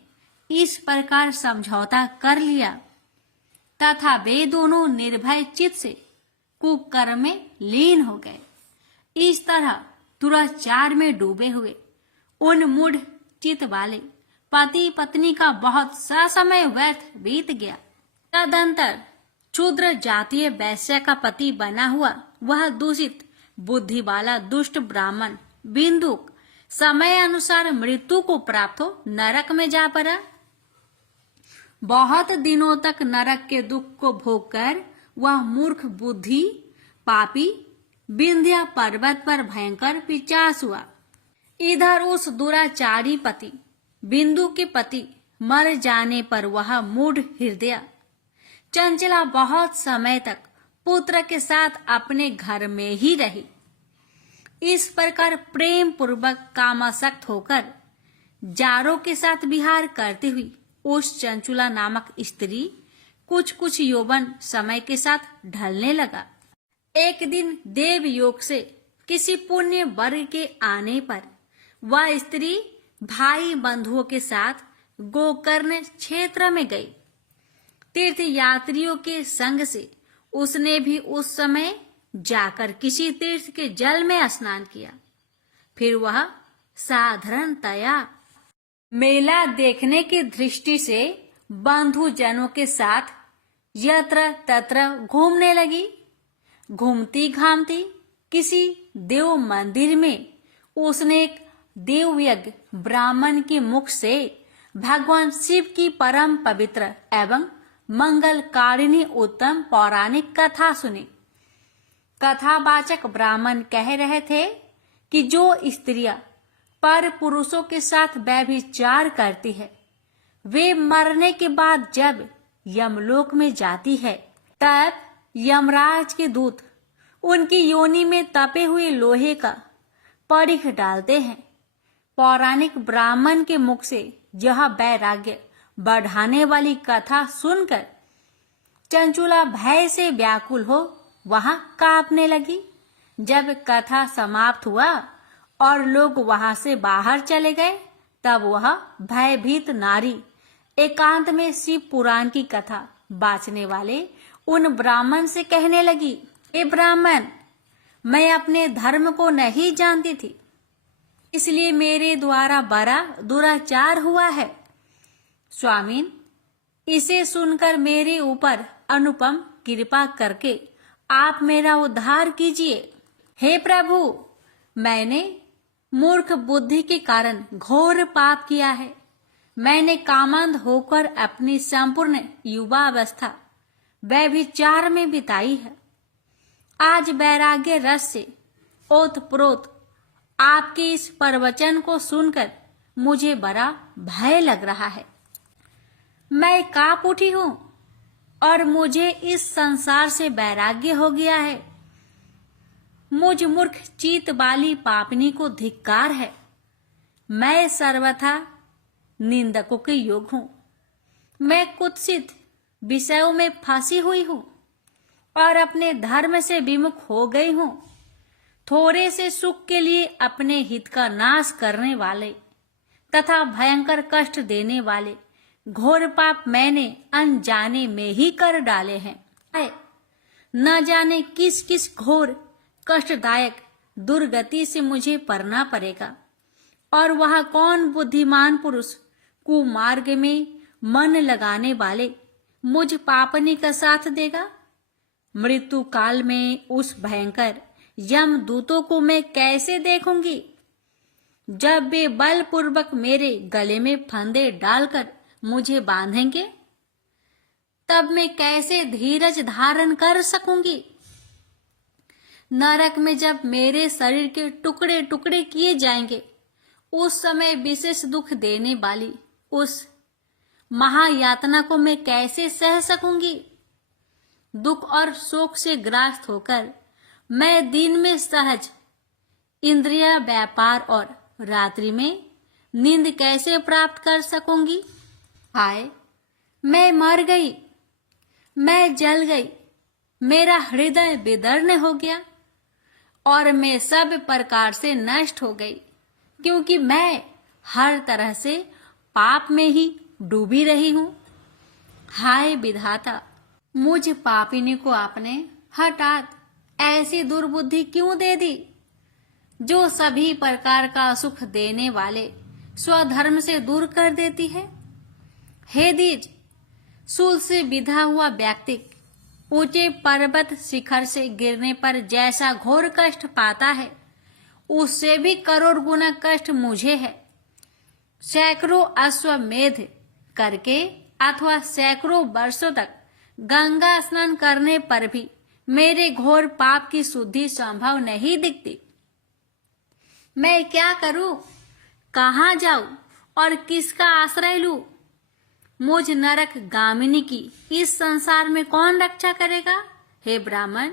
इस प्रकार समझौता कर लिया तथा वे दोनों निर्भय चित्त से कुकर्म में लीन हो गए। इस तरह दुराचार में डूबे हुए उन मूढ़ चित्त वाले पति पत्नी का बहुत सा समय व्यर्थ बीत गया। तदंतर क्षुद्र जातीय वैश्य का पति बना हुआ वह दूषित बुद्धि वाला दुष्ट ब्राह्मण बिंदुक समय अनुसार मृत्यु को प्राप्त हो नरक में जा पड़ा। बहुत दिनों तक नरक के दुख को भोगकर वह मूर्ख बुद्धि पापी विंध्या पर्वत पर भयंकर पिचास हुआ। इधर उस दुराचारी पति बिंदु के पति मर जाने पर वह मूढ़ हृदय चंचला बहुत समय तक पुत्र के साथ अपने घर में ही रही। इस प्रकार प्रेम पूर्वक कामासक्त होकर जारों के साथ विहार करती हुई उस चंचुला नामक स्त्री कुछ कुछ यौवन समय के साथ ढलने लगा। एक दिन देव योग से किसी पुण्य वर्ग के आने पर वह स्त्री भाई बंधुओं के साथ गोकर्ण क्षेत्र में गई। तीर्थ यात्रियों के संग से उसने भी उस समय जाकर किसी तीर्थ के जल में स्नान किया। फिर वह साधारणतया मेला देखने की दृष्टि से बंधु जनों के साथ यत्र तत्र घूमने लगी। घूमती घामती किसी देव मंदिर में उसने एक देवयज्ञ ब्राह्मण के मुख से भगवान शिव की परम पवित्र एवं मंगलकारिणी उत्तम पौराणिक कथा सुनी। कथावाचक ब्राह्मण कह रहे थे कि जो स्त्रियां पर पुरुषों के साथ व्यभिचार करती है, वे मरने के बाद जब यमलोक में जाती है, तब यमराज के दूत उनकी योनि में तपे हुए लोहे का परीख डालते हैं। पौराणिक ब्राह्मण के मुख से यह वैराग्य बढ़ाने वाली कथा सुनकर चंचुला भय से व्याकुल हो वहां कांपने लगी। जब कथा समाप्त हुआ और लोग वहां से बाहर चले गए, तब वह भयभीत नारी एकांत में शिव पुराण की कथा बाँचने वाले उन ब्राह्मण से कहने लगी, हे ब्राह्मण, मैं अपने धर्म को नहीं जानती थी, इसलिए मेरे द्वारा बड़ा दुराचार हुआ है। स्वामीन, इसे सुनकर मेरे ऊपर अनुपम कृपा करके आप मेरा उद्धार कीजिए। हे प्रभु, मैंने मूर्ख बुद्धि के कारण घोर पाप किया है। मैंने कामंद होकर अपनी संपूर्ण युवा अवस्था व्यभिचार में बिताई है। आज वैराग्य रस से ओतप्रोत आपके इस प्रवचन को सुनकर मुझे बड़ा भय लग रहा है। मैं कांप उठी हूं और मुझे इस संसार से वैराग्य हो गया है। मुझ मूर्ख चीत वाली पापनी को धिक्कार है। मैं सर्वथा निंदकों के योग हूं। मैं कुत्सित विषयों में फंसी हुई हूं और अपने धर्म से विमुख हो गई हूं। थोड़े से सुख के लिए अपने हित का नाश करने वाले तथा भयंकर कष्ट देने वाले घोर पाप मैंने अनजाने में ही कर डाले हैं। न जाने किस किस घोर कष्टदायक दुर्गति से मुझे पड़ना पड़ेगा और वह कौन बुद्धिमान पुरुष कुमार्ग में मन लगाने वाले मुझ पापनी का साथ देगा। मृत्यु काल में उस भयंकर यम दूतों को मैं कैसे देखूंगी, जब वे बलपूर्वक मेरे गले में फंदे डालकर मुझे बांधेंगे, तब मैं कैसे धीरज धारण कर सकूंगी। नरक में जब मेरे शरीर के टुकड़े टुकड़े किए जाएंगे, उस समय विशेष दुख देने वाली उस महायातना को मैं कैसे सह सकूंगी। दुख और शोक से ग्रस्त होकर मैं दिन में सहज इंद्रिय व्यापार और रात्रि में नींद कैसे प्राप्त कर सकूंगी। हाय, मैं मर गई, मैं जल गई, मेरा हृदय विदीर्ण हो गया और मैं सब प्रकार से नष्ट हो गई, क्योंकि मैं हर तरह से पाप में ही डूबी रही हूं। हाय विधाता, मुझ पापिनी को आपने हठात ऐसी दुर्बुद्धि क्यों दे दी, जो सभी प्रकार का सुख देने वाले स्वधर्म से दूर कर देती है। हे द्विज, सूल से विधा हुआ व्यक्ति ऊंचे पर्वत शिखर से गिरने पर जैसा घोर कष्ट पाता है, उससे भी करोड़ गुना कष्ट मुझे है। सैकड़ों अश्वमेध करके अथवा सैकड़ों वर्षों तक गंगा स्नान करने पर भी मेरे घोर पाप की शुद्धि संभव नहीं दिखती। मैं क्या करूं, कहां जाऊं और किसका आश्रय लूं। मुझ नरक गामिनी की इस संसार में कौन रक्षा करेगा। हे ब्राह्मण,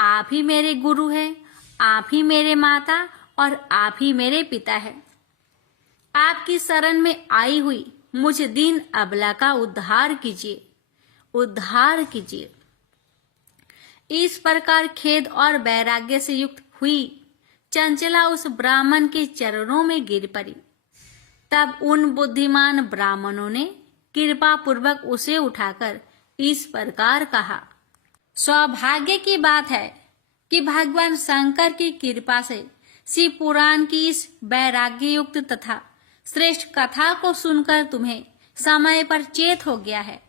आप ही मेरे गुरु हैं, आप ही मेरे माता और आप ही मेरे पिता हैं। आपकी शरण में आई हुई मुझ दीन अबला का उद्धार कीजिए, उद्धार कीजिए। इस प्रकार खेद और वैराग्य से युक्त हुई चंचला उस ब्राह्मण के चरणों में गिर पड़ी। तब उन बुद्धिमान ब्राह्मणों ने कृपा पूर्वक उसे उठाकर इस प्रकार कहा, सौभाग्य की बात है कि भगवान शंकर की कृपा से शिव पुराण की इस वैराग्य युक्त तथा श्रेष्ठ कथा को सुनकर तुम्हें समय पर चेत हो गया है।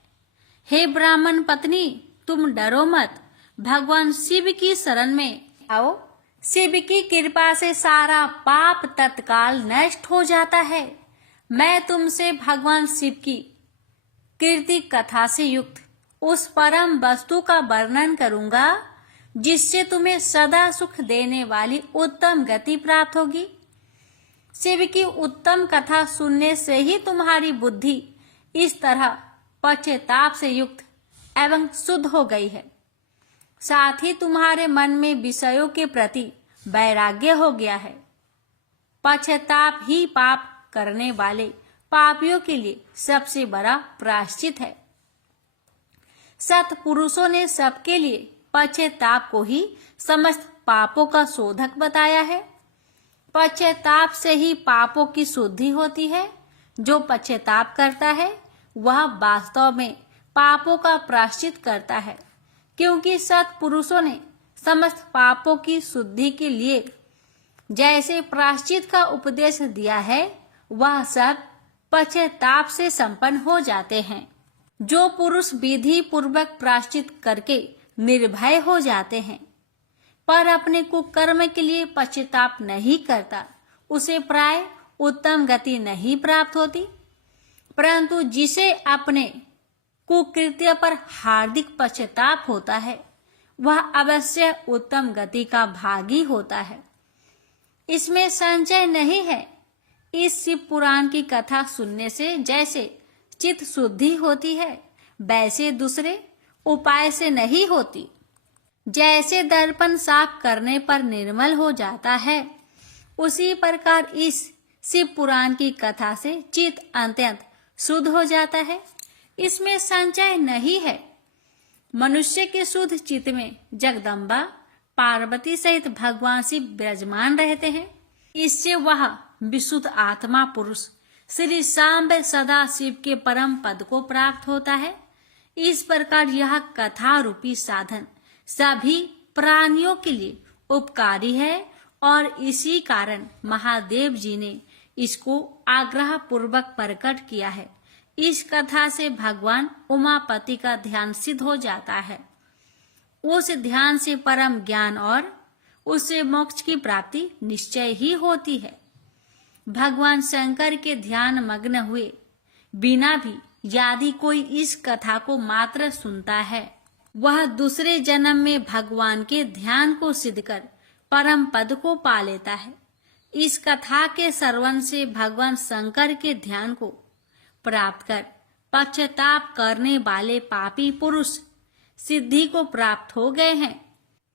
हे ब्राह्मण पत्नी, तुम डरो मत, भगवान शिव की शरण में आओ। शिव की कृपा से सारा पाप तत्काल नष्ट हो जाता है। मैं तुमसे भगवान शिव की कीर्ति कथा से युक्त उस परम वस्तु का वर्णन करूंगा जिससे तुम्हें सदा सुख देने वाली उत्तम गति प्राप्त होगी। शिव की उत्तम कथा सुनने से ही तुम्हारी बुद्धि इस तरह पश्चाताप से युक्त एवं शुद्ध हो गई है। साथ ही तुम्हारे मन में विषयों के प्रति वैराग्य हो गया है। पश्चाताप ही पाप करने वाले पापियों के लिए सबसे बड़ा प्रायश्चित है। सत्पुरुषों ने सबके लिए पश्चाताप को ही समस्त पापों का शोधक बताया है। पश्चाताप से ही पापों की शुद्धि होती है। जो पश्चाताप करता है वह वास्तव में पापों का प्रायश्चित करता है, क्योंकि सत्पुरुषों ने समस्त पापों की शुद्धि के लिए जैसे प्रायश्चित का उपदेश दिया है वह सब पश्चाताप से संपन्न हो जाते हैं। जो पुरुष विधि पूर्वक प्रायश्चित करके निर्भय हो जाते हैं पर अपने कुकर्म के लिए पश्चाताप नहीं करता, उसे प्राय उत्तम गति नहीं प्राप्त होती। परंतु जिसे अपने कुकृत्य पर हार्दिक पश्चाताप होता है वह अवश्य उत्तम गति का भागी होता है। इसमें संशय नहीं है। इस शिव पुराण की कथा सुनने से जैसे चित्त शुद्धि होती है वैसे दूसरे उपाय से नहीं होती। जैसे दर्पण साफ करने पर निर्मल हो जाता है, उसी प्रकार इस शिव पुराण की कथा से चित्त अत्यंत शुद्ध हो जाता है। इसमें संशय नहीं है। मनुष्य के शुद्ध चित्त में जगदम्बा पार्वती सहित भगवान शिव विराजमान रहते हैं। इससे वह विशुद्ध आत्मा पुरुष श्री सांब सदा शिव के परम पद को प्राप्त होता है। इस प्रकार यह कथा रूपी साधन सभी प्राणियों के लिए उपकारी है और इसी कारण महादेव जी ने इसको आग्रह पूर्वक प्रकट किया है। इस कथा से भगवान उमापति का ध्यान सिद्ध हो जाता है। उस ध्यान से परम ज्ञान और उससे मोक्ष की प्राप्ति निश्चय ही होती है। भगवान शंकर के ध्यान मग्न हुए बिना भी यदि कोई इस कथा को मात्र सुनता है, वह दूसरे जन्म में भगवान के ध्यान को सिद्ध कर परम पद को पा लेता है। इस कथा के श्रवण से भगवान शंकर के ध्यान को प्राप्त कर पश्चाताप करने वाले पापी पुरुष सिद्धि को प्राप्त हो गए हैं।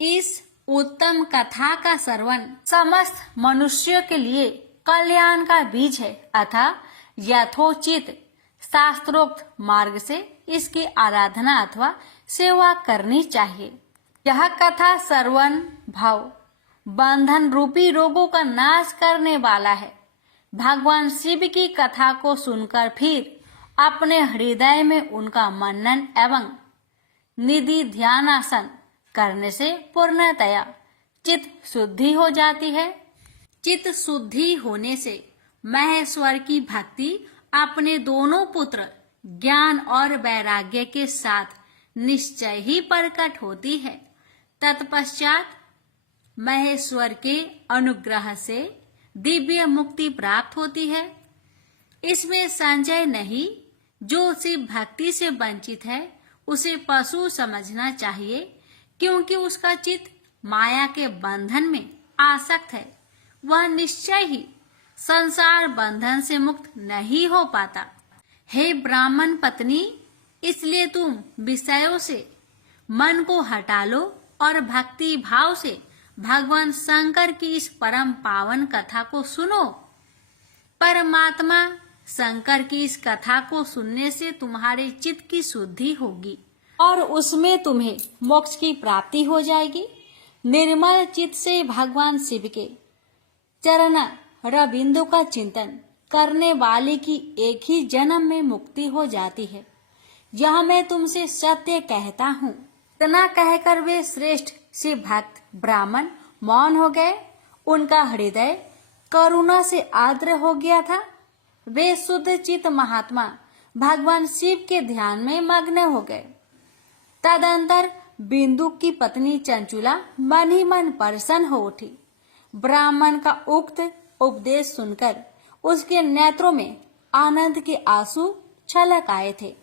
इस उत्तम कथा का श्रवण समस्त मनुष्यों के लिए कल्याण का बीज है, अतः यथोचित शास्त्रोक्त मार्ग से इसकी आराधना अथवा सेवा करनी चाहिए। यह कथा श्रवण भाव बंधन रूपी रोगों का नाश करने वाला है। भगवान शिव की कथा को सुनकर फिर अपने हृदय में उनका मनन एवं निधि ध्यानासन करने से पूर्णतया चित्त शुद्धि हो जाती है। चित्त शुद्धि होने से महेश्वर की भक्ति अपने दोनों पुत्र ज्ञान और वैराग्य के साथ निश्चय ही प्रकट होती है। तत्पश्चात महेश्वर के अनुग्रह से दिव्य मुक्ति प्राप्त होती है। इसमें संशय नहीं। जो शिव भक्ति से वंचित है उसे पशु समझना चाहिए, क्योंकि उसका चित्त माया के बंधन में आसक्त है। वह निश्चय ही संसार बंधन से मुक्त नहीं हो पाता। हे ब्राह्मण पत्नी, इसलिए तुम विषयों से मन को हटा लो और भक्ति भाव से भगवान शंकर की इस परम पावन कथा को सुनो। परमात्मा शंकर की इस कथा को सुनने से तुम्हारे चित्त की शुद्धि होगी और उसमें तुम्हें मोक्ष की प्राप्ति हो जाएगी। निर्मल चित्त से भगवान शिव के चरण रविंदु का चिंतन करने वाले की एक ही जन्म में मुक्ति हो जाती है। यह मैं तुमसे सत्य कहता हूँ। इतना कहकर वे श्रेष्ठ शिव भक्त ब्राह्मण मौन हो गए। उनका हृदय करुणा से आर्द्र हो गया था। वे शुद्ध चित्त महात्मा भगवान शिव के ध्यान में मग्न हो गए। तदंतर बिंदु की पत्नी चंचुला मन ही मन प्रसन्न हो उठी। ब्राह्मण का उक्त उपदेश सुनकर उसके नेत्रों में आनंद के आंसू छलक आए थे।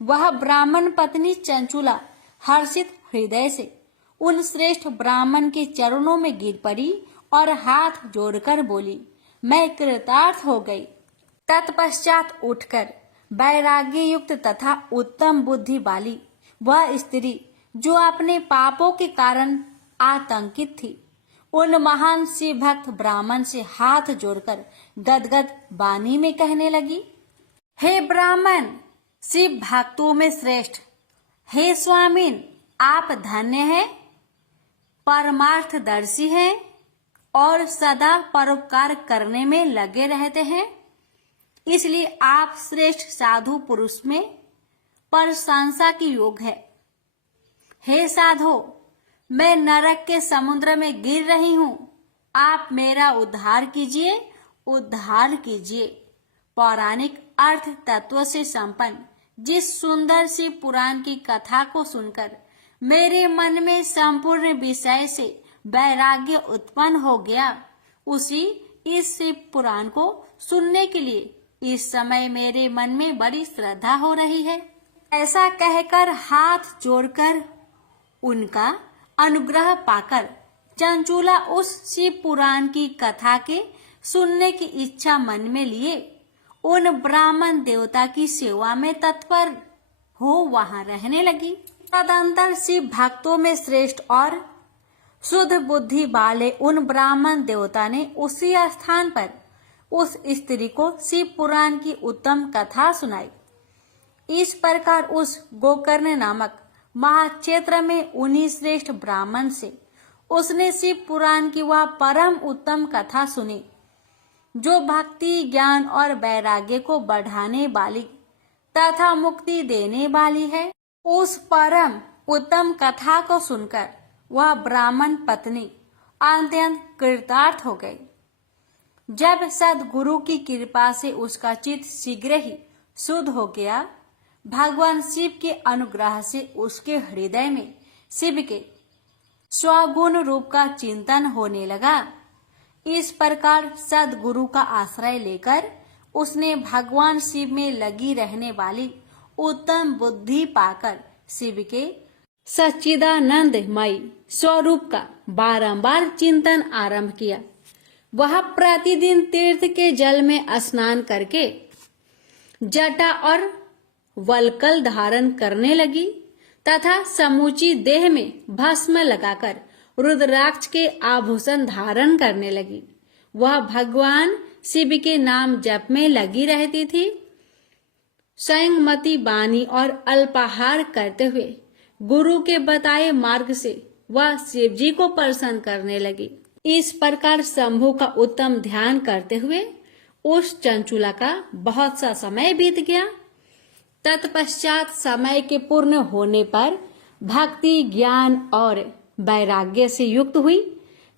वह ब्राह्मण पत्नी चंचुला हर्षित हृदय से उन श्रेष्ठ ब्राह्मण के चरणों में गिर पड़ी और हाथ जोड़कर बोली, मैं कृतार्थ हो गई। तत्पश्चात उठकर वैराग्य युक्त तथा उत्तम बुद्धि वाली वह स्त्री जो अपने पापों के कारण आतंकित थी, उन महान शिव भक्त ब्राह्मण से हाथ जोड़कर गदगद वाणी में कहने लगी, हे ब्राह्मण, शिव भक्तों में श्रेष्ठ, हे स्वामीन, आप धन्य हैं, परमार्थदर्शी हैं और सदा परोपकार करने में लगे रहते हैं। इसलिए आप श्रेष्ठ साधु पुरुष में प्रशंसा की योग है। हे साधो, मैं नरक के समुद्र में गिर रही हूँ, आप मेरा उद्धार कीजिए, उद्धार कीजिए। पौराणिक अर्थ तत्व से संपन्न जिस सुंदर सी पुराण की कथा को सुनकर मेरे मन में संपूर्ण विषय से वैराग्य उत्पन्न हो गया, उसी इस शिव पुराण को सुनने के लिए इस समय मेरे मन में बड़ी श्रद्धा हो रही है। ऐसा कहकर हाथ जोड़कर उनका अनुग्रह पाकर चंचुला उस शिव पुराण की कथा के सुनने की इच्छा मन में लिए उन ब्राह्मण देवता की सेवा में तत्पर हो वहां रहने लगी। तदंतर शिव भक्तों में श्रेष्ठ और शुद्ध बुद्धि वाले उन ब्राह्मण देवता ने उसी स्थान पर उस स्त्री को शिव पुराण की उत्तम कथा सुनाई। इस प्रकार उस गोकर्ण नामक महाक्षेत्र में उन्हीं श्रेष्ठ ब्राह्मण से उसने शिव पुराण की वह परम उत्तम कथा सुनी जो भक्ति, ज्ञान और वैराग्य को बढ़ाने वाली तथा मुक्ति देने वाली है। उस परम उत्तम कथा को सुनकर वह ब्राह्मण पत्नी अत्यंत कृतार्थ हो गई। जब सद्गुरु की कृपा से उसका चित्त शीघ्र ही शुद्ध हो गया, भगवान शिव के अनुग्रह से उसके हृदय में शिव के स्वगुण रूप का चिंतन होने लगा। इस प्रकार सद्गुरु का आश्रय लेकर उसने भगवान शिव में लगी रहने वाली उत्तम बुद्धि पाकर शिव के सच्चिदानंदमय स्वरूप का बारंबार चिंतन आरंभ किया। वह प्रतिदिन तीर्थ के जल में स्नान करके जटा और वल्कल धारण करने लगी तथा समूची देह में भस्म लगाकर रुद्राक्ष के आभूषण धारण करने लगी। वह भगवान शिव के नाम जप में लगी रहती थी। संयमती वाणी और अल्पाहार करते हुए गुरु के बताए मार्ग से वह शिव जी को प्रसन्न करने लगी। इस प्रकार शंभु का उत्तम ध्यान करते हुए उस चंचुला का बहुत सा समय बीत गया। तत्पश्चात समय के पूर्ण होने पर भक्ति, ज्ञान और वैराग्य से युक्त हुई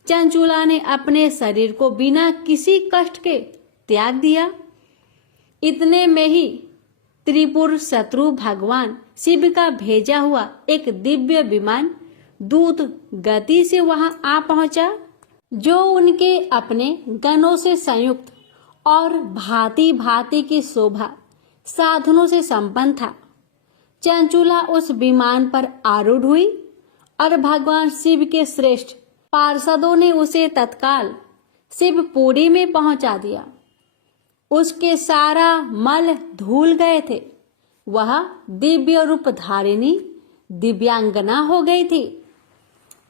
चंचुला ने अपने शरीर को बिना किसी कष्ट के त्याग दिया। इतने में ही त्रिपुर शत्रु भगवान शिव का भेजा हुआ एक दिव्य विमान दूत गति से वहां आ पहुंचा, जो उनके अपने गणों से संयुक्त और भांति भांति की शोभा साधनों से संपन्न था। चंचुला उस विमान पर आरूढ़ हुई और भगवान शिव के श्रेष्ठ पार्षदों ने उसे तत्काल शिवपुरी में पहुंचा दिया। उसके सारा मल धुल गए थे। वह दिव्य रूप धारिणी दिव्यांगना हो गई थी।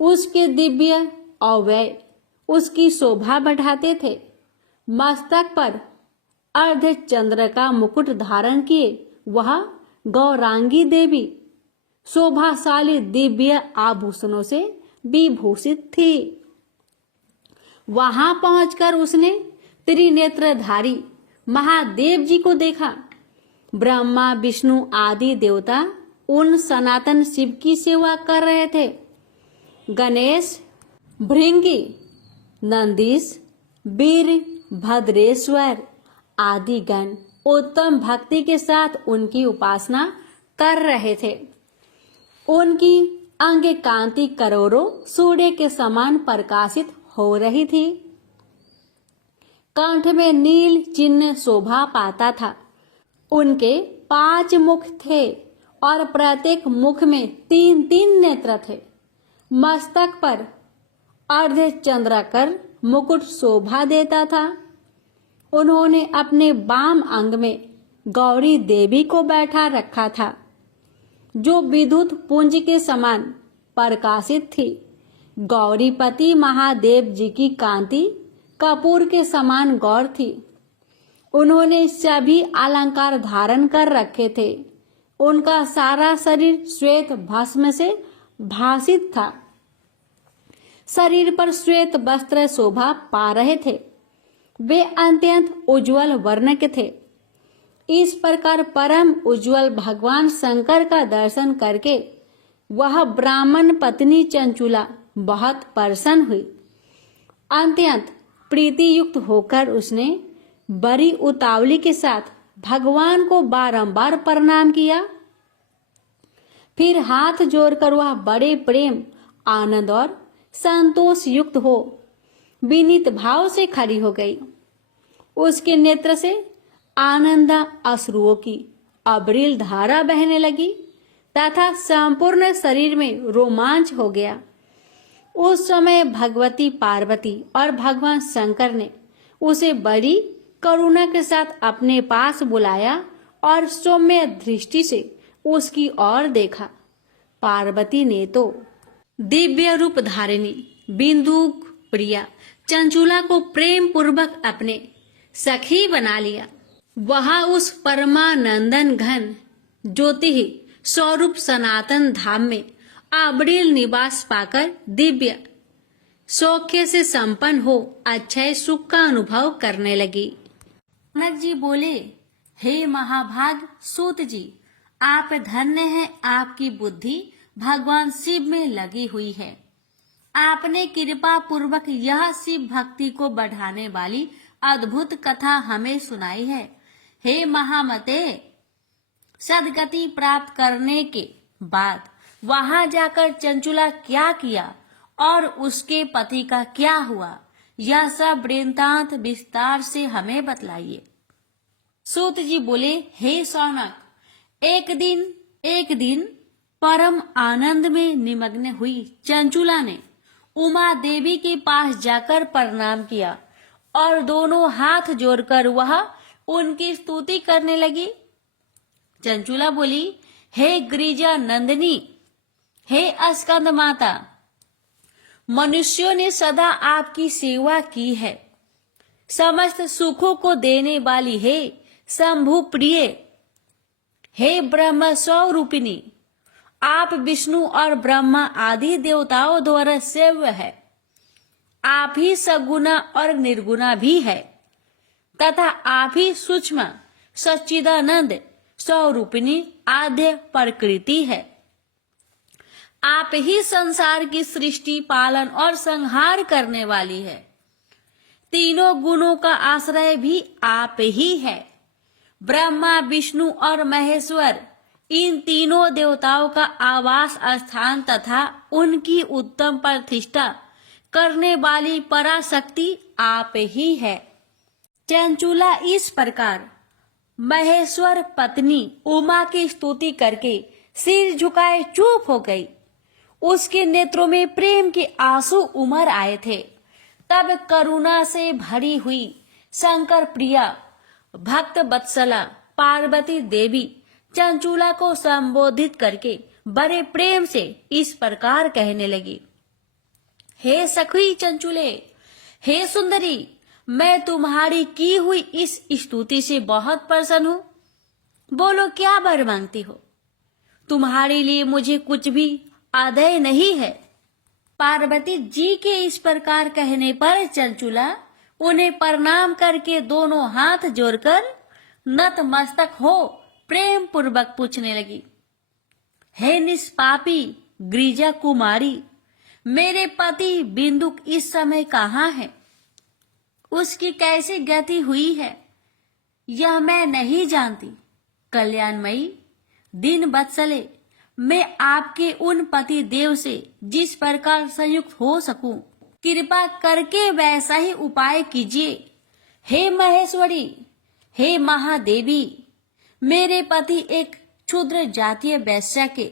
उसके दिव्य अवयव उसकी शोभा बढ़ाते थे। मस्तक पर अर्ध चंद्र का मुकुट धारण किए वह गौरांगी देवी शोभाशाली दिव्य आभूषणों से विभूषित थी। वहां पहुंचकर उसने त्रिनेत्रधारी महादेव जी को देखा। ब्रह्मा विष्णु आदि देवता उन सनातन शिव की सेवा कर रहे थे। गणेश, भृंगी, नंदीश, वीर भद्रेश्वर आदि गण उत्तम भक्ति के साथ उनकी उपासना कर रहे थे। उनकी अंग कांति करोड़ों सूर्य के समान प्रकाशित हो रही थी। कंठ में नील चिन्ह शोभा पाता था। उनके 5 मुख थे और प्रत्येक मुख में 3-3 नेत्र थे। मस्तक पर अर्ध चंद्राकर मुकुट शोभा देता था। उन्होंने अपने बाम अंग में गौरी देवी को बैठा रखा था, जो विद्युत पुंज के समान प्रकाशित थी। गौरीपति महादेव जी की कांति कपूर के समान गौर थी। उन्होंने सभी अलंकार धारण कर रखे थे। उनका सारा शरीर श्वेत भस्म से भासित था। शरीर पर श्वेत वस्त्र शोभा पा रहे थे। वे अत्यंत उज्जवल वर्ण के थे। इस प्रकार परम उज्जवल भगवान शंकर का दर्शन करके वह ब्राह्मण पत्नी चंचुला बहुत प्रसन्न हुई। अत्यंत प्रीति युक्त होकर उसने बड़ी उतावली के साथ भगवान को बारंबार प्रणाम किया। फिर हाथ जोड़कर वह बड़े प्रेम, आनंद और संतोष युक्त हो विनीत भाव से खड़ी हो गई। उसके नेत्र से आनंद अश्रुओं की अविरल धारा बहने लगी तथा संपूर्ण शरीर में रोमांच हो गया। उस समय भगवती पार्वती और भगवान शंकर ने उसे बड़ी करुणा के साथ अपने पास बुलाया और सौम्य दृष्टि से उसकी ओर देखा। पार्वती ने तो दिव्य रूप धारिणी बिंदुक प्रिया चंचुला को प्रेम पूर्वक अपने सखी बना लिया। वहां उस परमानंदन घन ज्योति स्वरूप सनातन धाम में अविरल निवास पाकर दिव्य सौख्य से संपन्न हो अक्षय सुख का अनुभव करने लगी। जनक जी बोले, हे महाभाग सूत जी, आप धन्य हैं। आपकी बुद्धि भगवान शिव में लगी हुई है। आपने कृपा पूर्वक यह शिव भक्ति को बढ़ाने वाली अद्भुत कथा हमें सुनाई है। हे महामते, सदगति प्राप्त करने के बाद वहां जाकर चंचुला क्या किया और उसके पति का क्या हुआ, यह सब वृत्तांत विस्तार से हमें बतलाइए। सूत जी बोले, हे सौनक, एक दिन परम आनंद में निमग्न हुई चंचुला ने उमा देवी के पास जाकर प्रणाम किया और दोनों हाथ जोड़कर वह उनकी स्तुति करने लगी। चंचुला बोली, हे गिरिजा नंदिनी, हे स्कंद माता, मनुष्यों ने सदा आपकी सेवा की है। समस्त सुखों को देने वाली हे शंभु प्रिय, हे ब्रह्म स्वरूपिणी, आप विष्णु और ब्रह्मा आदि देवताओं द्वारा सेव्य है। आप ही सगुना और निर्गुणा भी है तथा आप ही सूक्ष्म सच्चिदानंद स्वरूपिणी आद्य प्रकृति है। आप ही संसार की सृष्टि, पालन और संहार करने वाली है। तीनों गुणों का आश्रय भी आप ही है। ब्रह्मा, विष्णु और महेश्वर, इन तीनों देवताओं का आवास स्थान तथा उनकी उत्तम प्रतिष्ठा करने वाली पराशक्ति आप ही है। चंचुला इस प्रकार महेश्वर पत्नी उमा की स्तुति करके सिर झुकाए चुप हो गई। उसके नेत्रों में प्रेम के आंसू उमड़ आए थे। तब करुणा से भरी हुई शंकर प्रिया भक्त वत्सला पार्वती देवी चंचुला को संबोधित करके बड़े प्रेम से इस प्रकार कहने लगी, हे सखी चंचुले, हे सुंदरी, मैं तुम्हारी की हुई इस स्तुति से बहुत प्रसन्न हूं। बोलो क्या वर मांगती हो? तुम्हारे लिए मुझे कुछ भी आदेय नहीं है। पार्वती जी के इस प्रकार कहने पर चंचुला उन्हें प्रणाम करके दोनों हाथ जोड़कर नतमस्तक हो प्रेम पूर्वक पूछने लगी, हे निष्पापी गिरिजा कुमारी, मेरे पति बिंदुक इस समय कहाँ है? उसकी कैसी गति हुई है यह मैं नहीं जानती। कल्याणमयी दिन बत्सले, मैं आपके उन पति देव से जिस प्रकार संयुक्त हो सकूं, कृपा करके वैसा ही उपाय कीजिए। हे महेश्वरी, हे महादेवी, मेरे पति एक क्षुद्र जातीय वैश्या के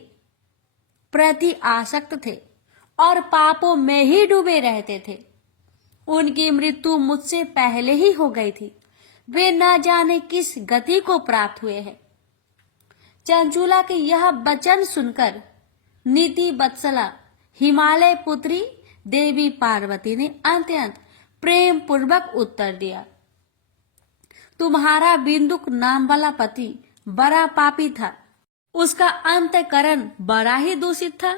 प्रति आसक्त थे और पापों में ही डूबे रहते थे। उनकी मृत्यु मुझसे पहले ही हो गई थी। वे न जाने किस गति को प्राप्त हुए हैं। चंचुला के यह वचन सुनकर नीति बत्सला हिमालय पुत्री देवी पार्वती ने अत्यंत प्रेम पूर्वक उत्तर दिया, तुम्हारा बिंदुक नाम वाला पति बड़ा पापी था। उसका अंतःकरण बड़ा ही दूषित था।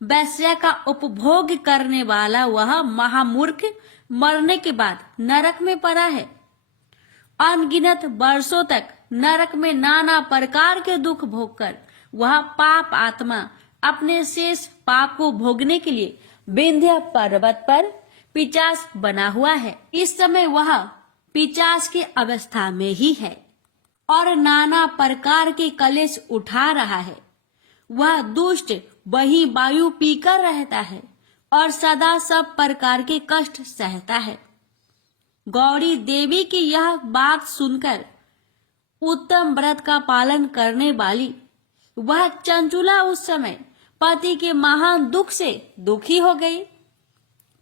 वैश्या का उपभोग करने वाला वह महामूर्ख मरने के बाद नरक में पड़ा है। अनगिनत वर्षों तक नरक में नाना प्रकार के दुख भोगकर वह पाप आत्मा अपने शेष पाप को भोगने के लिए विंध्य पर्वत पर पिशाच बना हुआ है। इस समय वह पिशाच की अवस्था में ही है और नाना प्रकार के कलेश उठा रहा है। वह दुष्ट वही वायु पीकर रहता है और सदा सब प्रकार के कष्ट सहता है। गौरी देवी की यह बात सुनकर उत्तम व्रत का पालन करने वाली वह चंचुला उस समय पति के महान दुख से दुखी हो गई।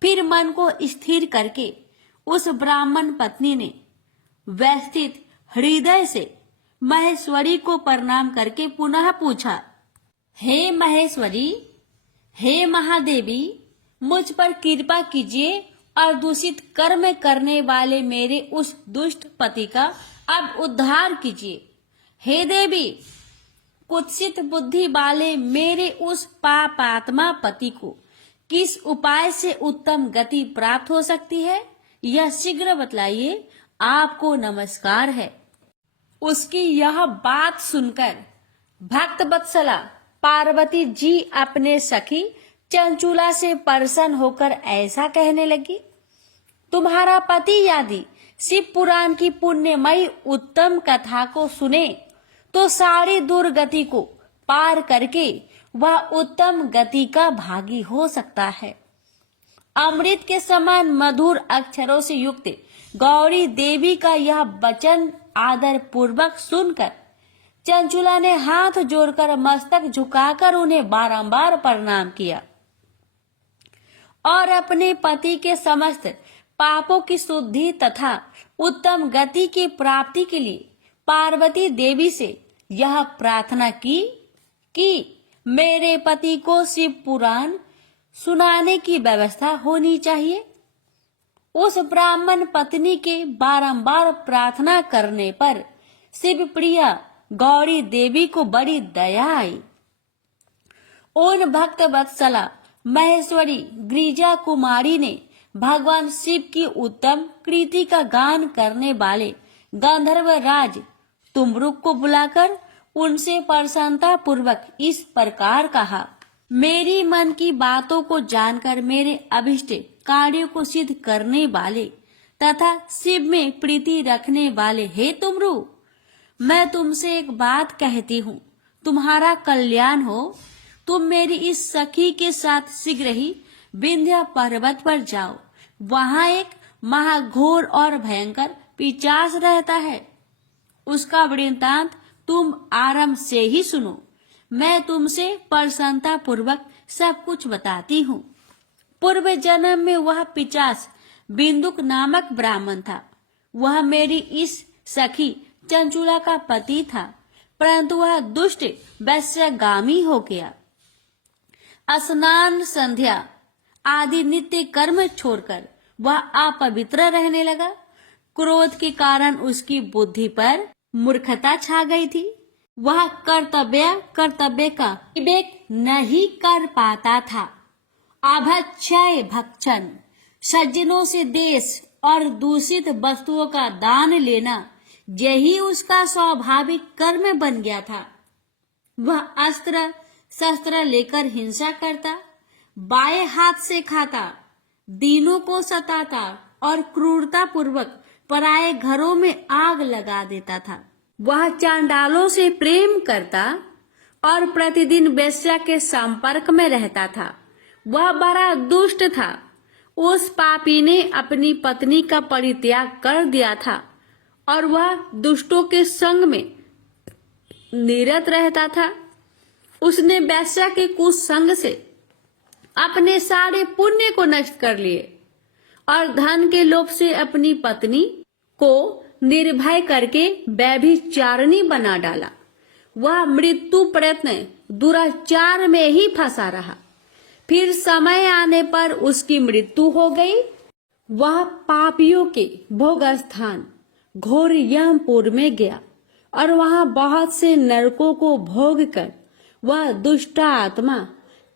फिर मन को स्थिर करके उस ब्राह्मण पत्नी ने व्यवस्थित हृदय से महेश्वरी को प्रणाम करके पुनः पूछा, हे महेश्वरी, हे महादेवी, मुझ पर कृपा कीजिए और दूषित कर्म करने वाले मेरे उस दुष्ट पति का अब उद्धार कीजिए। हे देवी, कुत्सित बुद्धि वाले मेरे उस पापात्मा पति को किस उपाय से उत्तम गति प्राप्त हो सकती है यह शीघ्र बतलाइए, आपको नमस्कार है। उसकी यह बात सुनकर भक्त वत्सला पार्वती जी अपने सखी चंचुला से प्रसन्न होकर ऐसा कहने लगी, तुम्हारा पति यदि शिव पुराण की पुण्यमयी उत्तम कथा को सुने तो सारी दुर्गति को पार करके वह उत्तम गति का भागी हो सकता है। अमृत के समान मधुर अक्षरों से युक्त गौरी देवी का यह वचन आदर पूर्वक सुनकर चंचुला ने हाथ जोड़कर मस्तक झुकाकर उन्हें बारंबार प्रणाम किया और अपने पति के समस्त पापों की शुद्धि तथा उत्तम गति की प्राप्ति के लिए पार्वती देवी से यह प्रार्थना की कि मेरे पति को शिव पुराण सुनाने की व्यवस्था होनी चाहिए। उस ब्राह्मण पत्नी के बारंबार प्रार्थना करने पर शिव प्रिया गौरी देवी को बड़ी दया आई। उन भक्त वत्सला महेश्वरी गिरिजा कुमारी ने भगवान शिव की उत्तम कृति का गान करने वाले गंधर्व राज तुमरुक को बुलाकर उनसे प्रसन्नता पूर्वक इस प्रकार कहा, मेरी मन की बातों को जानकर मेरे अभिष्ट कार्यों को सिद्ध करने वाले तथा शिव में प्रीति रखने वाले हे तुमरु, मैं तुमसे एक बात कहती हूँ, तुम्हारा कल्याण हो। तुम मेरी इस सखी के साथ शीघ्र ही विंध्य पर्वत पर जाओ। वहां एक महाघोर और भयंकर पिशाच रहता है। उसका वृत्तांत तुम आरंभ से ही सुनो। मैं तुमसे प्रसन्नता पूर्वक सब कुछ बताती हूँ। पूर्व जन्म में वह पिशाच बिंदुक नामक ब्राह्मण था। वह मेरी इस सखी चंचुला का पति था, परंतु वह दुष्ट वैश्यगामी हो गया। स्नान संध्या आदि नित्य कर्म छोड़कर वह अपवित्र रहने लगा। क्रोध के कारण उसकी बुद्धि पर मूर्खता छा गई थी। वह कर्तव्य का विवेक नहीं कर पाता था। अभक्षय भक्षण, सज्जनों से देश और दूषित वस्तुओं का दान लेना, यही उसका स्वाभाविक कर्म बन गया था। वह अस्त्र शस्त्र लेकर हिंसा करता, बाएं हाथ से खाता, दीनों को सताता और क्रूरता पूर्वक पराये घरों में आग लगा देता था। वह चांडालों से प्रेम करता और प्रतिदिन वेश्या के संपर्क में रहता था। वह बड़ा दुष्ट था। उस पापी ने अपनी पत्नी का परित्याग कर दिया था और वह दुष्टों के संग में निरत रहता था। उसने वेश्या के कुसंग से अपने सारे पुण्य को नष्ट कर लिए और धन के लोभ से अपनी पत्नी को निर्भय करके व्यभिचारिणी बना डाला। वह मृत्यु प्रयत्न दुराचार में ही फंसा रहा। फिर समय आने पर उसकी मृत्यु हो गई। वह पापियों के भोग स्थान घोर यमपुर में गया और वहां बहुत से नरकों को भोग कर वह दुष्ट आत्मा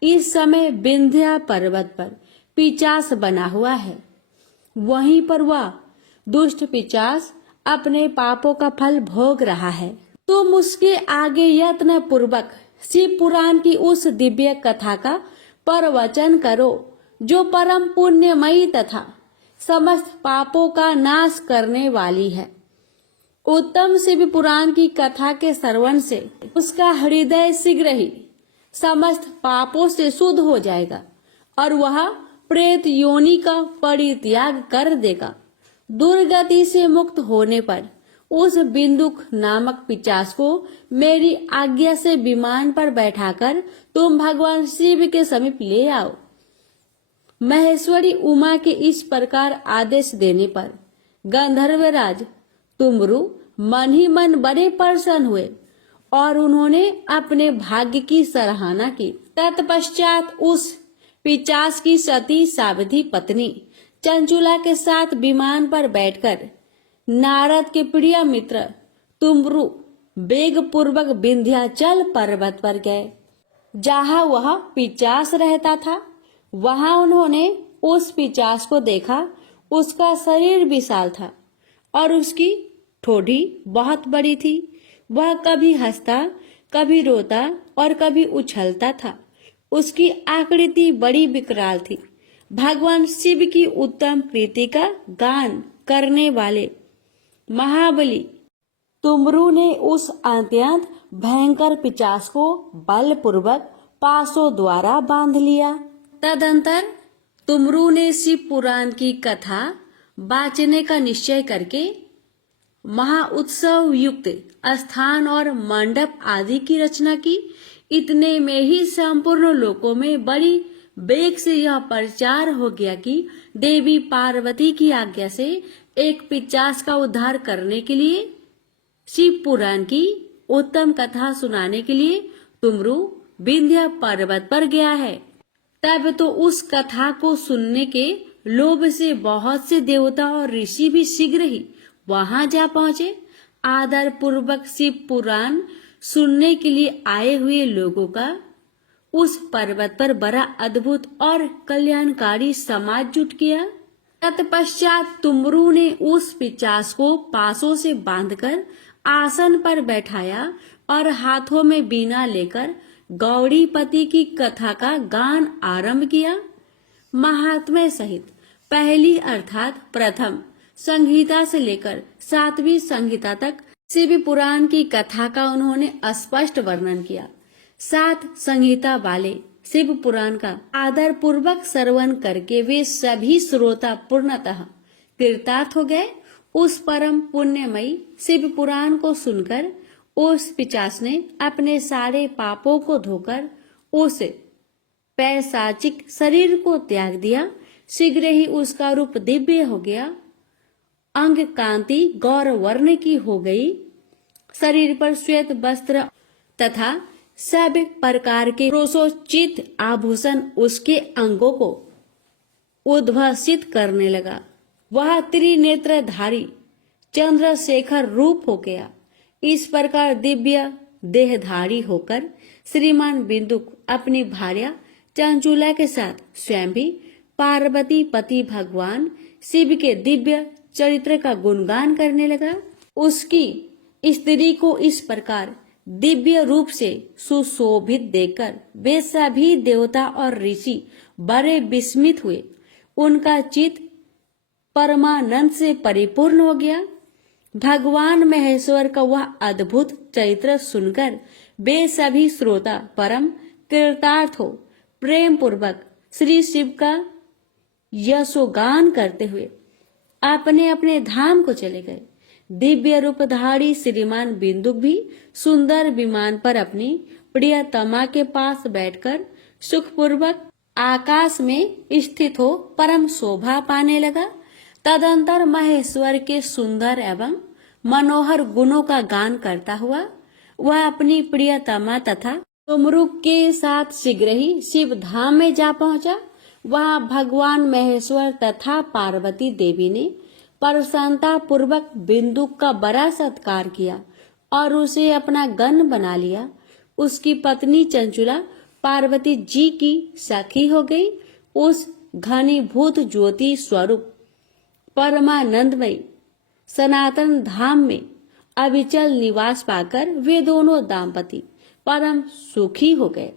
इस समय विंध्या पर्वत पर पिशाच बना हुआ है। वहीं पर वह दुष्ट पिशाच अपने पापों का फल भोग रहा है। तुम उसके आगे यत्न पूर्वक शिव पुराण की उस दिव्य कथा का प्रवचन करो जो परम पुण्यमयी तथा समस्त पापों का नाश करने वाली है। उत्तम शिव पुराण की कथा के श्रवण से उसका हृदय शीघ्र ही समस्त पापों से शुद्ध हो जाएगा और वह प्रेत योनि का परित्याग कर देगा। दुर्गति से मुक्त होने पर उस बिंदुक नामक पिशाच को मेरी आज्ञा से विमान पर बैठाकर तुम भगवान शिव के समीप ले आओ। महेश्वरी उमा के इस प्रकार आदेश देने पर गंधर्वराज तुमरु मन ही मन बड़े प्रसन्न हुए और उन्होंने अपने भाग्य की सराहना की। तत्पश्चात उस पिशाच की सती सावधी पत्नी चंचुला के साथ विमान पर बैठकर नारद के प्रिय मित्र तुमरु वेग पूर्वक विंध्याचल पर्वत पर गए, जहाँ वह पिशाच रहता था। वहां उन्होंने उस पिशाच को देखा। उसका शरीर विशाल था और उसकी ठोड़ी बहुत बड़ी थी। वह कभी हंसता, कभी रोता और कभी उछलता था। उसकी आकृति बड़ी विकराल थी। भगवान शिव की उत्तम कृति का गान करने वाले महाबली तुमरु ने उस अत्यंत भयंकर पिशाच को बलपूर्वक पासों द्वारा बांध लिया। तदंतर तुमरु ने शिव पुराण की कथा बांचने का निश्चय करके महाउत्सव युक्त स्थान और मंडप आदि की रचना की। इतने में ही संपूर्ण लोकों में बड़ी वेग से यह प्रचार हो गया कि देवी पार्वती की आज्ञा से एक पिशाच का उद्धार करने के लिए शिव पुराण की उत्तम कथा सुनाने के लिए तुमरु विंध्य पर्वत पर गया है। तब तो उस कथा को सुनने के लोभ से बहुत से देवता और ऋषि भी शीघ्र ही वहां जा पहुंचे। आदर पूर्वक शिव पुराण सुनने के लिए आए हुए लोगों का उस पर्वत पर बड़ा अद्भुत और कल्याणकारी समाज जुट गया। तत्पश्चात तुमरु ने उस पिशाच को पासों से बांधकर आसन पर बैठाया और हाथों में वीणा लेकर गौड़ीपति की कथा का गान आरंभ किया। महात्म्य सहित पहली अर्थात प्रथम संहिता से लेकर 7वीं संहिता तक शिव पुराण की कथा का उन्होंने स्पष्ट वर्णन किया। 7 संहिता वाले शिव पुराण का आदर पूर्वक श्रवण करके वे सभी श्रोता पूर्णतः कृतार्थ हो गए। उस परम पुण्यमयी शिव पुराण को सुनकर उस पिशाच ने अपने सारे पापों को धोकर उस पैशाचिक शरीर को त्याग दिया। शीघ्र ही उसका रूप दिव्य हो गया। अंग कांति गौर वर्ण की हो गई। शरीर पर श्वेत वस्त्र तथा सब प्रकार के रोषोचित आभूषण उसके अंगों को उद्भासित करने लगा। वह त्रिनेत्रधारी चंद्रशेखर रूप हो गया। इस प्रकार दिव्य देहधारी होकर श्रीमान बिंदुक अपनी भार्या चंचुला के साथ स्वयं भी पार्वती पति भगवान शिव के दिव्य चरित्र का गुणगान करने लगा। उसकी स्त्री को इस प्रकार दिव्य रूप से सुशोभित देखकर वे सभी देवता और ऋषि बड़े विस्मित हुए। उनका चित्त परमानंद से परिपूर्ण हो गया। भगवान महेश्वर का वह अद्भुत चरित्र सुनकर वे सभी श्रोता परम कृतार्थ हो प्रेम पूर्वक श्री शिव का यशोगान करते हुए अपने अपने धाम को चले गए। दिव्य रूपधारी श्रीमान बिंदुक भी सुंदर विमान पर अपनी प्रियतमा के पास बैठकर सुखपूर्वक आकाश में स्थित हो परम शोभा पाने लगा। तदंतर महेश्वर के सुंदर एवं मनोहर गुणों का गान करता हुआ वह अपनी प्रियतमा तथा तुमरुक के साथ शीघ्र ही शिव धाम में जा पहुंचा। वहां भगवान महेश्वर तथा पार्वती देवी ने प्रसन्नता पूर्वक बिंदुक का बड़ा सत्कार किया और उसे अपना गण बना लिया। उसकी पत्नी चंचुला पार्वती जी की सखी हो गई। उस घनीभूत ज्योति स्वरूप परमानंदमय सनातन धाम में अविचल निवास पाकर वे दोनों दाम्पति परम सुखी हो गए।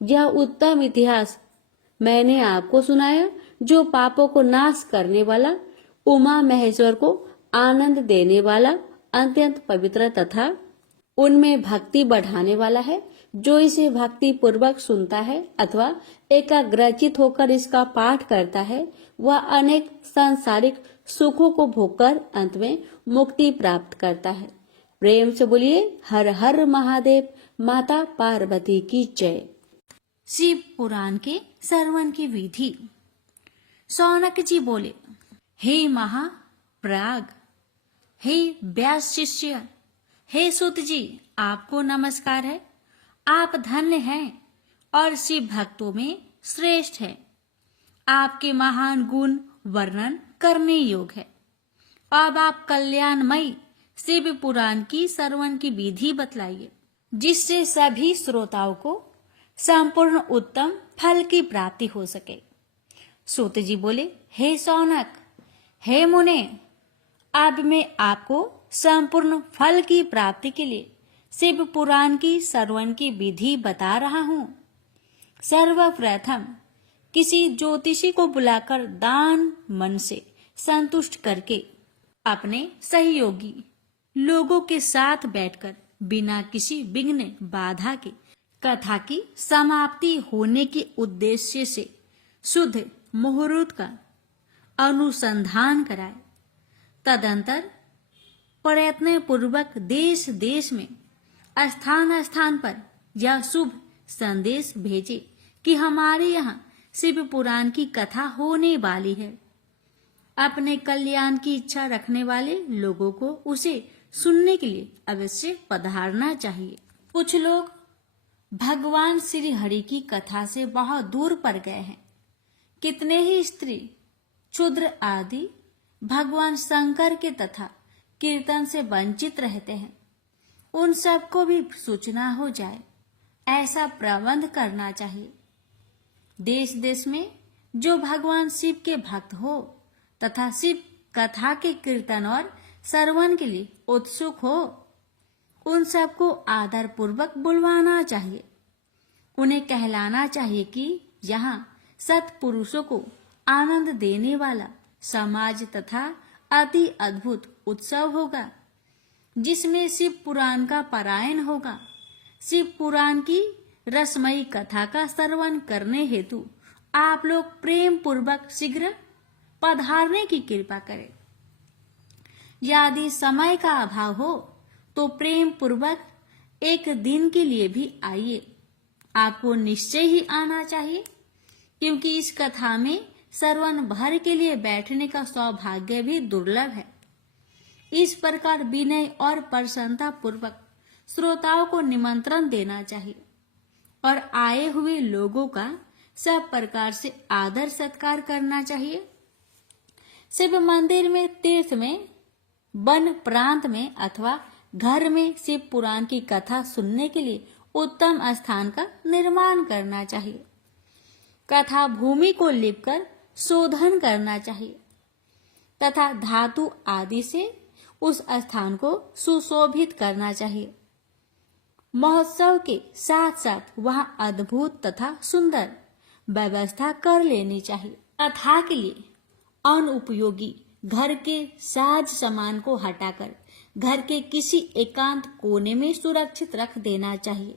यह उत्तम इतिहास मैंने आपको सुनाया, जो पापों को नाश करने वाला, उमा महेश्वर को आनंद देने वाला, अत्यंत पवित्र तथा उनमें भक्ति बढ़ाने वाला है। जो इसे भक्ति पूर्वक सुनता है अथवा एकाग्रचित होकर इसका पाठ करता है, वह अनेक सांसारिक सुखों को भोगकर अंत में मुक्ति प्राप्त करता है। प्रेम से बोलिए हर हर महादेव। माता पार्वती की जय। शिव पुराण के श्रवण की विधि। सौनक जी बोले, हे महाप्रयाग, हे व्यास शिष्य, हे सुत जी, आपको नमस्कार है। आप धन्य हैं और शिव भक्तों में श्रेष्ठ हैं। आपके महान गुण वर्णन करने योग्य है। अब आप कल्याणमयी शिव पुराण की श्रवण की विधि बतलाइए, जिससे सभी श्रोताओं को संपूर्ण उत्तम फल की प्राप्ति हो सके। सूत जी बोले, हे सौनक, हे मुने, अब मैं आपको संपूर्ण फल की प्राप्ति के लिए शिव पुराण की श्रवण की विधि बता रहा हूँ। सर्वप्रथम किसी ज्योतिषी को बुलाकर दान मन से संतुष्ट करके अपने सहयोगी लोगों के साथ बैठकर बिना किसी विघ्न बाधा के कथा की समाप्ति होने के उद्देश्य से शुद्ध मुहूर्त का अनुसंधान कराए। तदंतर प्रयत्न पूर्वक देश देश में स्थान स्थान पर यह शुभ संदेश भेजे कि हमारे यहाँ शिव पुराण की कथा होने वाली है। अपने कल्याण की इच्छा रखने वाले लोगों को उसे सुनने के लिए अवश्य पधारना चाहिए। कुछ लोग भगवान श्री हरि की कथा से बहुत दूर पर गए हैं। कितने ही स्त्री, क्षुद्र आदि भगवान शंकर के तथा कीर्तन से वंचित रहते हैं। उन सबको भी सूचना हो जाए, ऐसा प्रबंध करना चाहिए। देश देश में जो भगवान शिव के भक्त हो तथा शिव कथा के कीर्तन और श्रवण के लिए उत्सुक हो, उन सबको आदर पूर्वक बुलवाना चाहिए। उन्हें कहलाना चाहिए कि यहाँ सत्पुरुषों को आनंद देने वाला समाज तथा अति अद्भुत उत्सव होगा, जिसमें शिव पुराण का पारायण होगा। शिव पुराण की रसमयी कथा का श्रवण करने हेतु आप लोग प्रेम पूर्वक शीघ्र पधारने की कृपा करें। यदि समय का अभाव हो तो प्रेम पूर्वक एक दिन के लिए भी आइए। आपको निश्चय ही आना चाहिए, क्योंकि इस कथा में श्रवण भर के लिए बैठने का सौभाग्य भी दुर्लभ है। इस प्रकार विनय और प्रसन्नता पूर्वक श्रोताओं को निमंत्रण देना चाहिए और आए हुए लोगों का सब प्रकार से आदर सत्कार करना चाहिए। शिव मंदिर में तीर्थ में वन प्रांत में अथवा घर में शिव पुराण की कथा सुनने के लिए उत्तम स्थान का निर्माण करना चाहिए। कथा भूमि को लिपकर शोधन करना चाहिए तथा धातु आदि से उस स्थान को सुशोभित करना चाहिए। महोत्सव के साथ साथ वहां अद्भुत तथा सुंदर व्यवस्था कर लेनी चाहिए। कथा के लिए अनुपयोगी घर के साज सामान को हटाकर घर के किसी एकांत कोने में सुरक्षित रख देना चाहिए।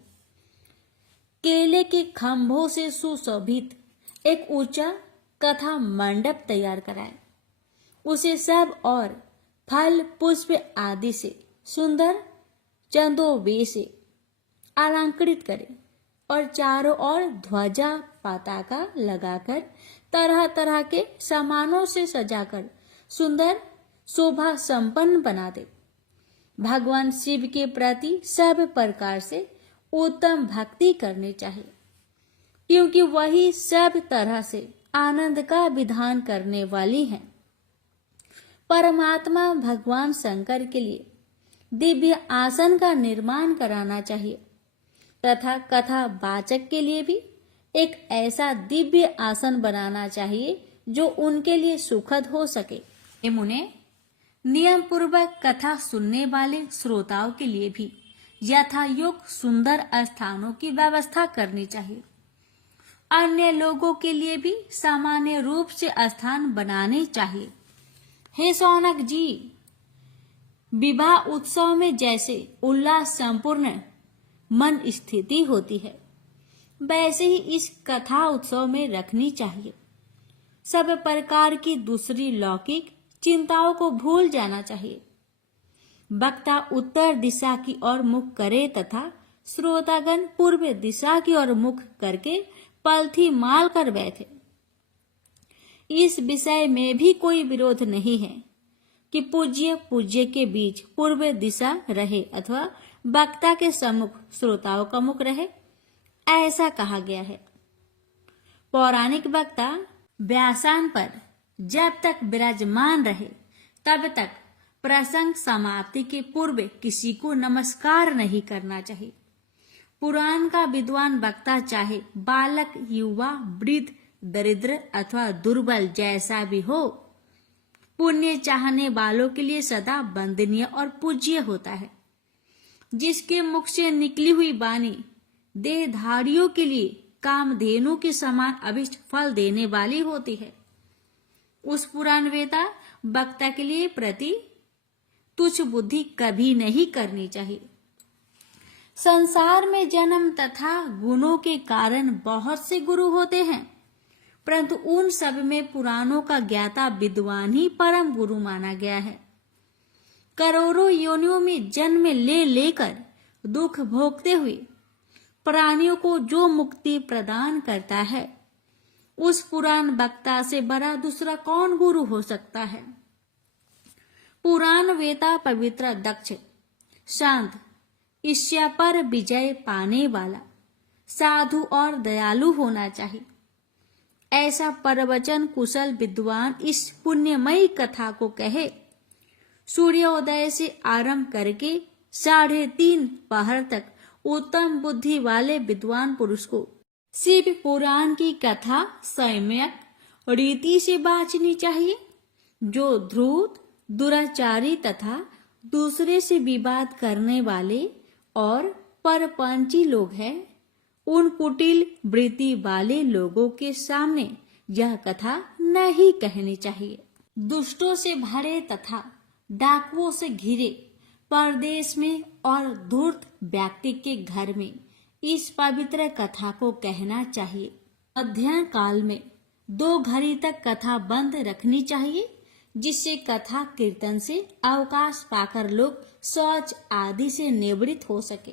केले के खंभों से सुशोभित एक ऊंचा कथा मंडप तैयार कराएं। उसे सब और फल पुष्प आदि से सुंदर चंदोबे से अलंकृत करें और चारों ओर ध्वजा पताका लगाकर तरह तरह के सामानों से सजाकर सुंदर शोभा संपन्न बना दे। भगवान शिव के प्रति सब प्रकार से उत्तम भक्ति करनी चाहिए, क्योंकि वही सब तरह से आनंद का विधान करने वाली हैं। परमात्मा भगवान शंकर के लिए दिव्य आसन का निर्माण कराना चाहिए तथा कथा वाचक के लिए भी एक ऐसा दिव्य आसन बनाना चाहिए जो उनके लिए सुखद हो सके। मुने नियम पूर्वक कथा सुनने वाले श्रोताओं के लिए भी यथायोग्य सुंदर स्थानों की व्यवस्था करनी चाहिए। अन्य लोगों के लिए भी सामान्य रूप से स्थान बनाने चाहिए। हे शौनक जी, विवाह उत्सव में जैसे उल्लास संपूर्ण मन स्थिति होती है, वैसे ही इस कथा उत्सव में रखनी चाहिए। सब प्रकार की दूसरी लौकिक चिंताओं को भूल जाना चाहिए। वक्ता उत्तर दिशा की ओर मुख करे तथा श्रोतागण पूर्व दिशा की ओर मुख करके पलथी माल कर बैठे। इस विषय में भी कोई विरोध नहीं है कि पूज्य के बीच पूर्व दिशा रहे अथवा वक्ता के सम्मुख श्रोताओं का मुख रहे, ऐसा कहा गया है। पौराणिक वक्ता व्यासान पर जब तक विराजमान रहे तब तक प्रसंग समाप्ति के पूर्व किसी को नमस्कार नहीं करना चाहिए। पुराण का विद्वान वक्ता चाहे बालक, युवा, वृद्ध, दरिद्र अथवा दुर्बल जैसा भी हो, पुण्य चाहने वालों के लिए सदा वंदनीय और पूज्य होता है। जिसके मुख से निकली हुई वाणी देहधारियों के लिए कामधेनु के समान अभिष्ट फल देने वाली होती है, उस पुराण वेता वक्ता के लिए प्रति तुच्छ बुद्धि कभी नहीं करनी चाहिए। संसार में जन्म तथा गुणों के कारण बहुत से गुरु होते हैं, परंतु उन सब में पुराणों का ज्ञाता विद्वान ही परम गुरु माना गया है। करोड़ों योनियों में जन्म ले लेकर दुख भोगते हुए प्राणियों को जो मुक्ति प्रदान करता है, उस पुराण वक्ता से बड़ा दूसरा कौन गुरु हो सकता है। पुराण वेता पवित्र, दक्ष, शांत, ईर्ष्या पर विजय पाने वाला, साधु और दयालु होना चाहिए। ऐसा प्रवचन कुशल विद्वान इस पुण्यमयी कथा को कहे। सूर्योदय से आरंभ करके 3:30 पहर तक उत्तम बुद्धि वाले विद्वान पुरुष को शिव पुराण की कथा सम्यक रीति से बांचनी चाहिए। जो धूर्त, दुराचारी तथा दूसरे से विवाद करने वाले और परपंची लोग हैं, उन कुटिल वृत्ति वाले लोगों के सामने यह कथा नहीं कहनी चाहिए। दुष्टों से भरे तथा डाकुओं से घिरे परदेश में और धूर्त व्यक्ति के घर में इस पवित्र कथा को कहना चाहिए। अध्ययन काल में 2 घड़ी तक कथा बंद रखनी चाहिए, जिससे कथा कीर्तन से अवकाश पाकर लोग शौच आदि से निवृत्त हो सके।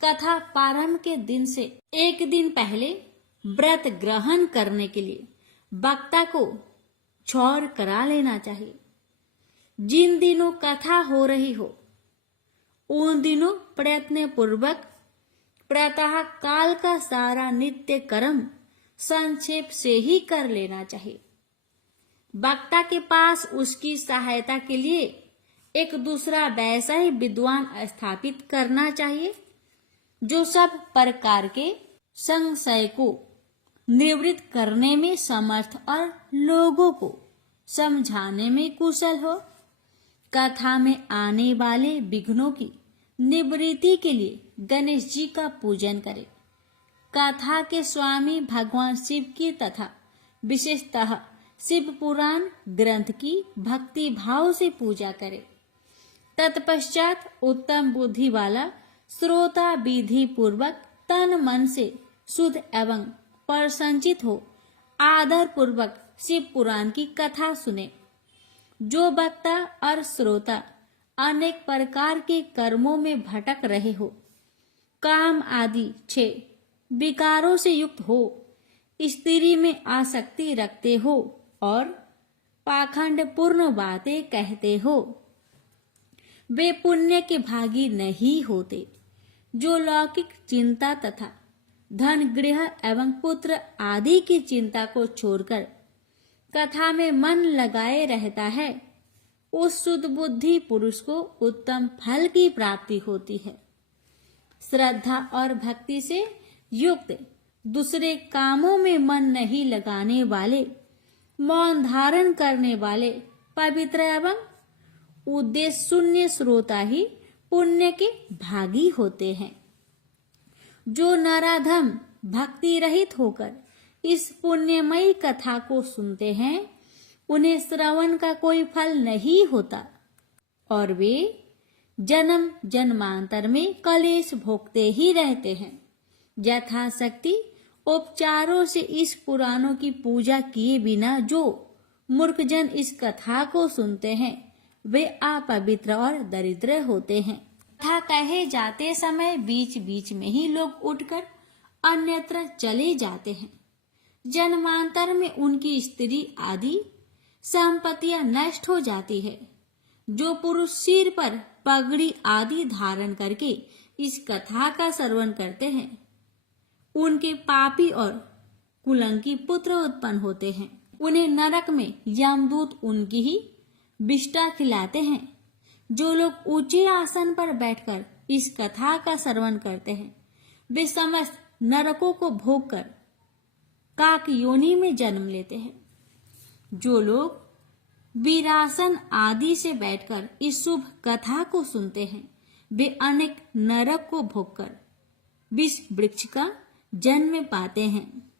कथा प्रारंभ के दिन से 1 दिन पहले व्रत ग्रहण करने के लिए वक्ता को क्षौर करा लेना चाहिए। जिन दिनों कथा हो रही हो उन दिनों प्रयत्न पूर्वक प्रातः काल का सारा नित्य कर्म संक्षेप से ही कर लेना चाहिए। वक्ता के पास उसकी सहायता के लिए एक दूसरा वैसा ही विद्वान स्थापित करना चाहिए जो सब प्रकार के संशय को निवृत्त करने में समर्थ और लोगों को समझाने में कुशल हो। कथा में आने वाले विघ्नों की निवृत्ति के लिए गणेश जी का पूजन करें। कथा के स्वामी भगवान शिव की तथा विशेषतः शिव पुराण ग्रंथ की भक्ति भाव से पूजा करें। तत्पश्चात उत्तम बुद्धि वाला श्रोता विधि पूर्वक तन मन से शुद्ध एवं प्रसन्नचित हो आदर पूर्वक शिव पुराण की कथा सुने। जो वक्ता और श्रोता अनेक प्रकार के कर्मों में भटक रहे हो, काम आदि 6 विकारों से युक्त हो, स्त्री में आसक्ति रखते हो और पाखंड पूर्ण बातें कहते हो, वे पुण्य के भागी नहीं होते। जो लौकिक चिंता तथा धन गृह एवं पुत्र आदि की चिंता को छोड़कर कथा में मन लगाए रहता है, उस शुद्ध बुद्धि पुरुष को उत्तम फल की प्राप्ति होती है। श्रद्धा और भक्ति से युक्त दूसरे कामों में मन नहीं लगाने वाले, मौन धारण करने वाले, पवित्र एवं उद्देश्य शून्य श्रोता ही पुण्य के भागी होते हैं। जो नराधम भक्ति रहित होकर इस पुण्यमयी कथा को सुनते हैं, उन्हें श्रवण का कोई फल नहीं होता और वे जन्म जन्मांतर में कलेश भोगते ही रहते हैं। यथाशक्ति उपचारों से इस पुराणों की पूजा किए बिना जो मूर्खजन इस कथा को सुनते हैं, वे अपवित्र और दरिद्र होते हैं। कथा कहे जाते समय बीच बीच में ही लोग उठकर अन्यत्र चले जाते हैं। जन्मांतर में उनकी स्त्री आदि संपत्तियां नष्ट हो जाती है। जो पुरुष सिर पर पगड़ी आदि धारण करके इस कथा का श्रवण करते हैं, उनके पापी और कुलंकी पुत्र उत्पन्न होते हैं। उन्हें नरक में यमदूत उनकी ही विष्ठा खिलाते हैं। जो लोग ऊंचे आसन पर बैठकर इस कथा का श्रवण करते हैं, वे समस्त नरकों को भोग कर काक योनि में जन्म लेते हैं। जो लोग वीरासन आदि से बैठकर इस शुभ कथा को सुनते हैं, वे अनेक नरक को भोगकर विष वृक्ष का जन्म पाते हैं।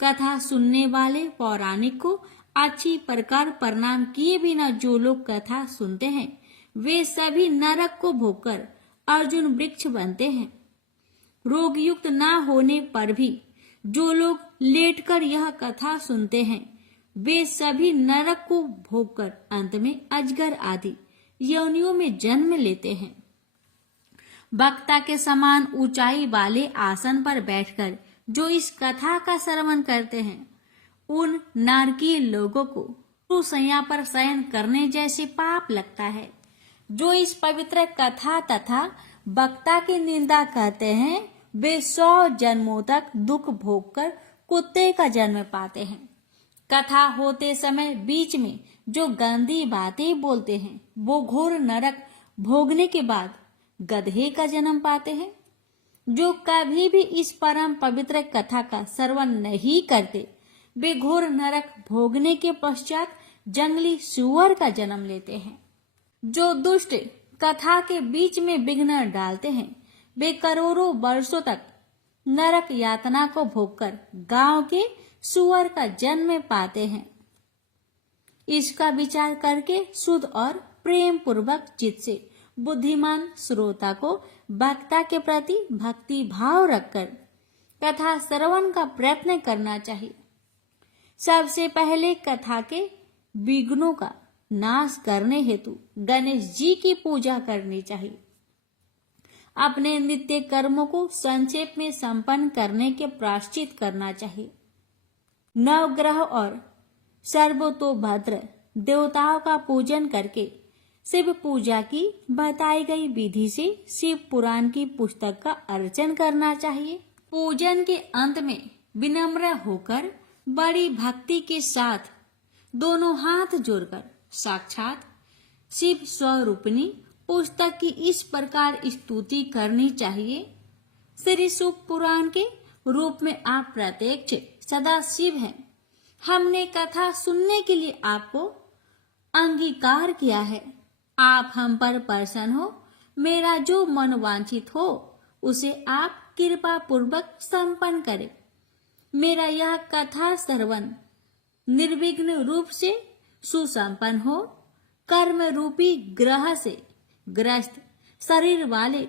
कथा सुनने वाले पौराणिक को अच्छी प्रकार प्रणाम किए बिना जो लोग कथा सुनते हैं, वे सभी नरक को भोगकर अर्जुन वृक्ष बनते हैं। रोग युक्त न होने पर भी जो लोग लेटकर यह कथा सुनते हैं, वे सभी नरक को भोगकर अंत में अजगर आदि योनियों में जन्म लेते हैं। वक्ता के समान ऊंचाई वाले आसन पर बैठकर जो इस कथा का श्रवण करते हैं, उन नारकीय लोगों को सैया पर शयन करने जैसे पाप लगता है। जो इस पवित्र कथा तथा वक्ता की निंदा करते हैं, वे 100 जन्मों तक दुख भोगकर कुत्ते का जन्म पाते हैं। कथा होते समय बीच में जो गंदी बातें बोलते हैं, वो घोर नरक भोगने के बाद गधे का जन्म पाते हैं। जो कभी भी इस परम पवित्र कथा का श्रवण नहीं करते, वे घोर नरक भोगने के पश्चात जंगली सुअर का जन्म लेते हैं। जो दुष्ट कथा के बीच में विघ्न डालते हैं, वे करोड़ों वर्षों तक नरक यातना को भोगकर गांव के सुअर का जन्म पाते हैं। इसका विचार करके शुद्ध और प्रेम पूर्वक चित्त से बुद्धिमान श्रोता को वक्ता के प्रति भक्ति भाव रखकर कथा श्रवण का प्रयत्न करना चाहिए। सबसे पहले कथा के विघ्नों का नाश करने हेतु गणेश जी की पूजा करनी चाहिए। अपने नित्य कर्मों को संक्षेप में संपन्न करने के प्रायश्चित करना चाहिए। नवग्रह और सर्वतोभद्र देवताओं का पूजन करके शिव पूजा की बताई गई विधि से शिव पुराण की पुस्तक का अर्चन करना चाहिए। पूजन के अंत में विनम्र होकर बड़ी भक्ति के साथ दोनों हाथ जोड़कर साक्षात शिव स्वरूपिणी पुस्तक की इस प्रकार स्तुति करनी चाहिए। श्री शिव पुराण के रूप में आप प्रत्यक्ष सदा शिव हैं। हमने कथा सुनने के लिए आपको अंगीकार किया है। आप हम पर प्रसन्न हो। मेरा जो मन वांछित हो उसे आप कृपा पूर्वक संपन्न करें। मेरा यह कथा श्रवण निर्विघ्न रूप से सुसंपन्न हो। कर्म रूपी ग्रह से ग्रस्त शरीर वाले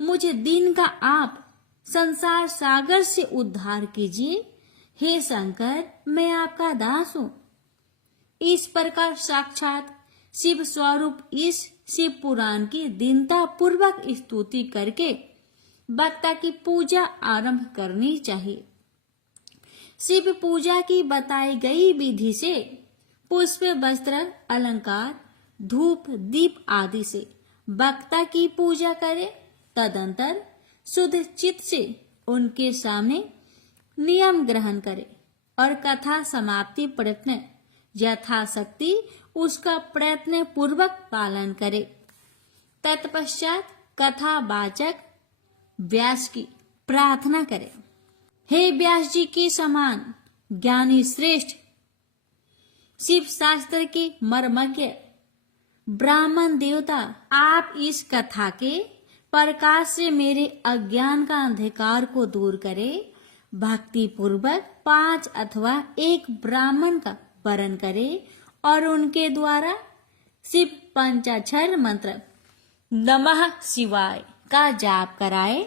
मुझे दिन का आप संसार सागर से उद्धार कीजिए। हे शंकर, मैं आपका दास हूँ। इस प्रकार साक्षात शिव स्वरूप इस शिव पुराण की दीनता पूर्वक स्तुति करके वक्ता की पूजा आरंभ करनी चाहिए। शिव पूजा की बताई गई विधि से पुष्प, वस्त्र, अलंकार, धूप, दीप आदि से वक्ता की पूजा करे। तदंतर शुद्ध चित्त से उनके सामने नियम ग्रहण करे और कथा समाप्ति प्रयत्न यथाशक्ति उसका प्रयत्न पूर्वक पालन करे। तत्पश्चात कथा वाचक व्यास की प्रार्थना करे। हे व्यास जी के समान ज्ञानी श्रेष्ठ शिव शास्त्र के मर्मज्ञ ब्राह्मण देवता, आप इस कथा के प्रकाश से मेरे अज्ञान का अंधकार को दूर करें। भक्ति पूर्वक 5 अथवा 1 ब्राह्मण का वरण करे और उनके द्वारा शिव पंचाक्षर मंत्र नमः शिवाय का जाप कराए।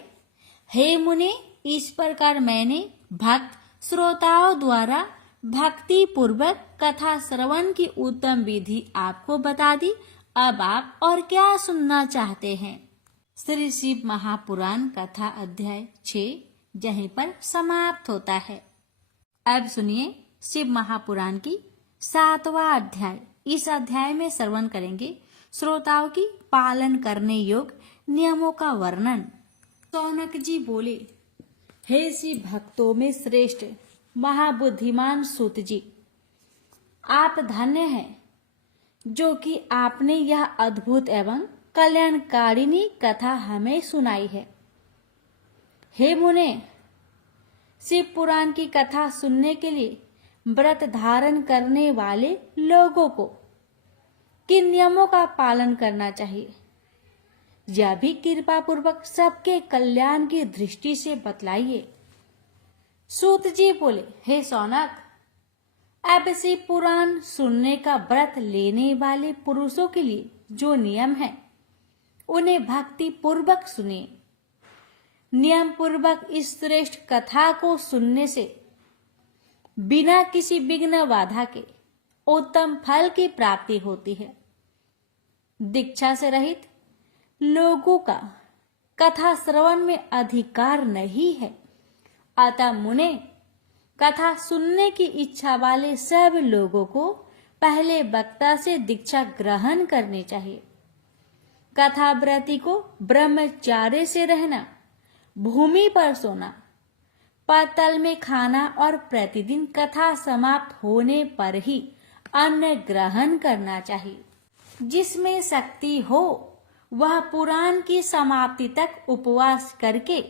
हे मुने, इस प्रकार मैंने भक्त श्रोताओं द्वारा भक्ति पूर्वक कथा श्रवण की उत्तम विधि आपको बता दी। अब आप और क्या सुनना चाहते हैं? श्री शिव महापुराण कथा अध्याय 6 यहीं पर समाप्त होता है। अब सुनिए शिव महापुराण की 7वां अध्याय। इस अध्याय में श्रवण करेंगे श्रोताओं की पालन करने योग्य नियमों का वर्णन। सौनक जी बोले, हे शिव भक्तों में श्रेष्ठ महाबुद्धिमान सूत जी, आप धन्य हैं जो कि आपने यह अद्भुत एवं कल्याणकारिणी कथा हमें सुनाई है। हे मुने, शिव पुराण की कथा सुनने के लिए व्रत धारण करने वाले लोगों को किन नियमों का पालन करना चाहिए, यह भी कृपा पूर्वक सबके कल्याण की दृष्टि से बतलाइए। सूत जी बोले, हे सौनक, अब शिव पुराण सुनने का व्रत लेने वाले पुरुषों के लिए जो नियम है उन्हें भक्ति पूर्वक सुनिए। नियम पूर्वक इस श्रेष्ठ कथा को सुनने से बिना किसी विघ्न बाधा के उत्तम फल की प्राप्ति होती है। दीक्षा से रहित लोगों का कथा श्रवण में अधिकार नहीं है। अतः मुने, कथा सुनने की इच्छा वाले सब लोगों को पहले वक्ता से दीक्षा ग्रहण करनी चाहिए। कथा व्रती को ब्रह्मचार्य से रहना, भूमि पर सोना, पातल में खाना और प्रतिदिन कथा समाप्त होने पर ही अन्न ग्रहण करना चाहिए। जिसमें शक्ति हो वह पुराण की समाप्ति तक उपवास करके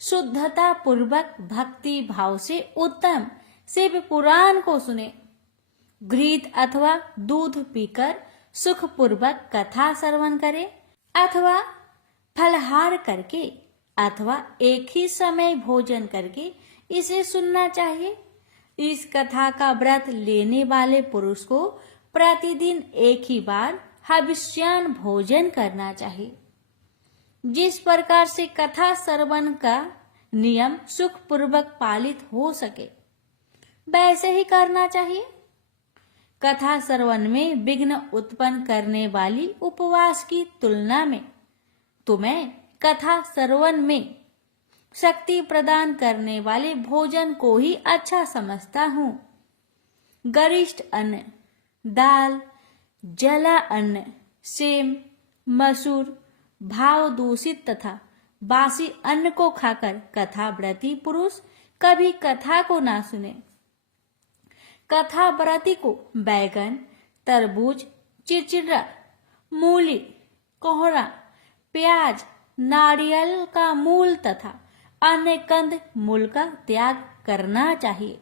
शुद्धता पूर्वक भक्ति भाव से उत्तम शिव पुराण को सुने। घृत अथवा दूध पीकर सुख पूर्वक कथा श्रवण करे अथवा फलहार करके अथवा एक ही समय भोजन करके इसे सुनना चाहिए। इस कथा का व्रत लेने वाले पुरुष को प्रतिदिन एक ही बार हविष्यान्न भोजन करना चाहिए। जिस प्रकार से कथा श्रवण का नियम सुख पूर्वक पालित हो सके वैसे ही करना चाहिए। कथा श्रवण में विघ्न उत्पन्न करने वाली उपवास की तुलना में तुम्हें कथा श्रवण में शक्ति प्रदान करने वाले भोजन को ही अच्छा समझता हूँ। गरिष्ठ अन्न, दाल, जला अन्न, सेम, मसूर, भाव दूषित तथा बासी अन्न को खाकर कथा व्रती पुरुष कभी कथा को ना सुने। कथा व्रती को बैगन, तरबूज, चिरचिरा, मूली, कोहरा, प्याज, नारियल का मूल तथा अन्य कंद मूल का त्याग करना चाहिए।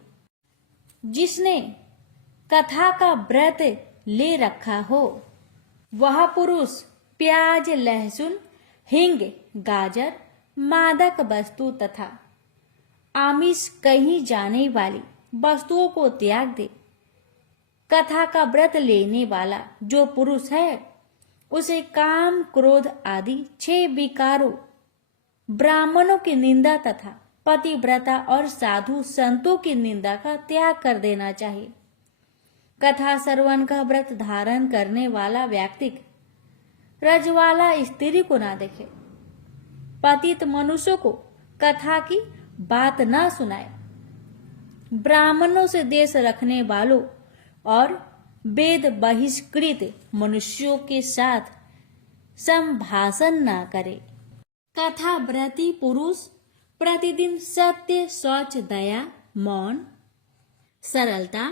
जिसने कथा का व्रत ले रखा हो वह पुरुष प्याज, लहसुन, हिंग, गाजर, मादक वस्तु तथा आमिष कहीं जाने वाली वस्तुओं को त्याग दे। कथा का व्रत लेने वाला जो पुरुष है उसे काम, क्रोध आदि 6 विकारों, ब्राह्मणों की निंदा तथा पतिव्रता और साधु संतों की निंदा का त्याग कर देना चाहिए। कथा श्रवण का व्रत धारण करने वाला व्यक्ति रजवाला स्त्री को ना देखे, पतित मनुष्यों को कथा की बात न सुनाए, ब्राह्मणों से देश रखने वालों और वेद बहिष्कृत मनुष्यों के साथ संभाषण न करे। कथा व्रती पुरुष प्रतिदिन सत्य, शौच, दया, मौन, सरलता,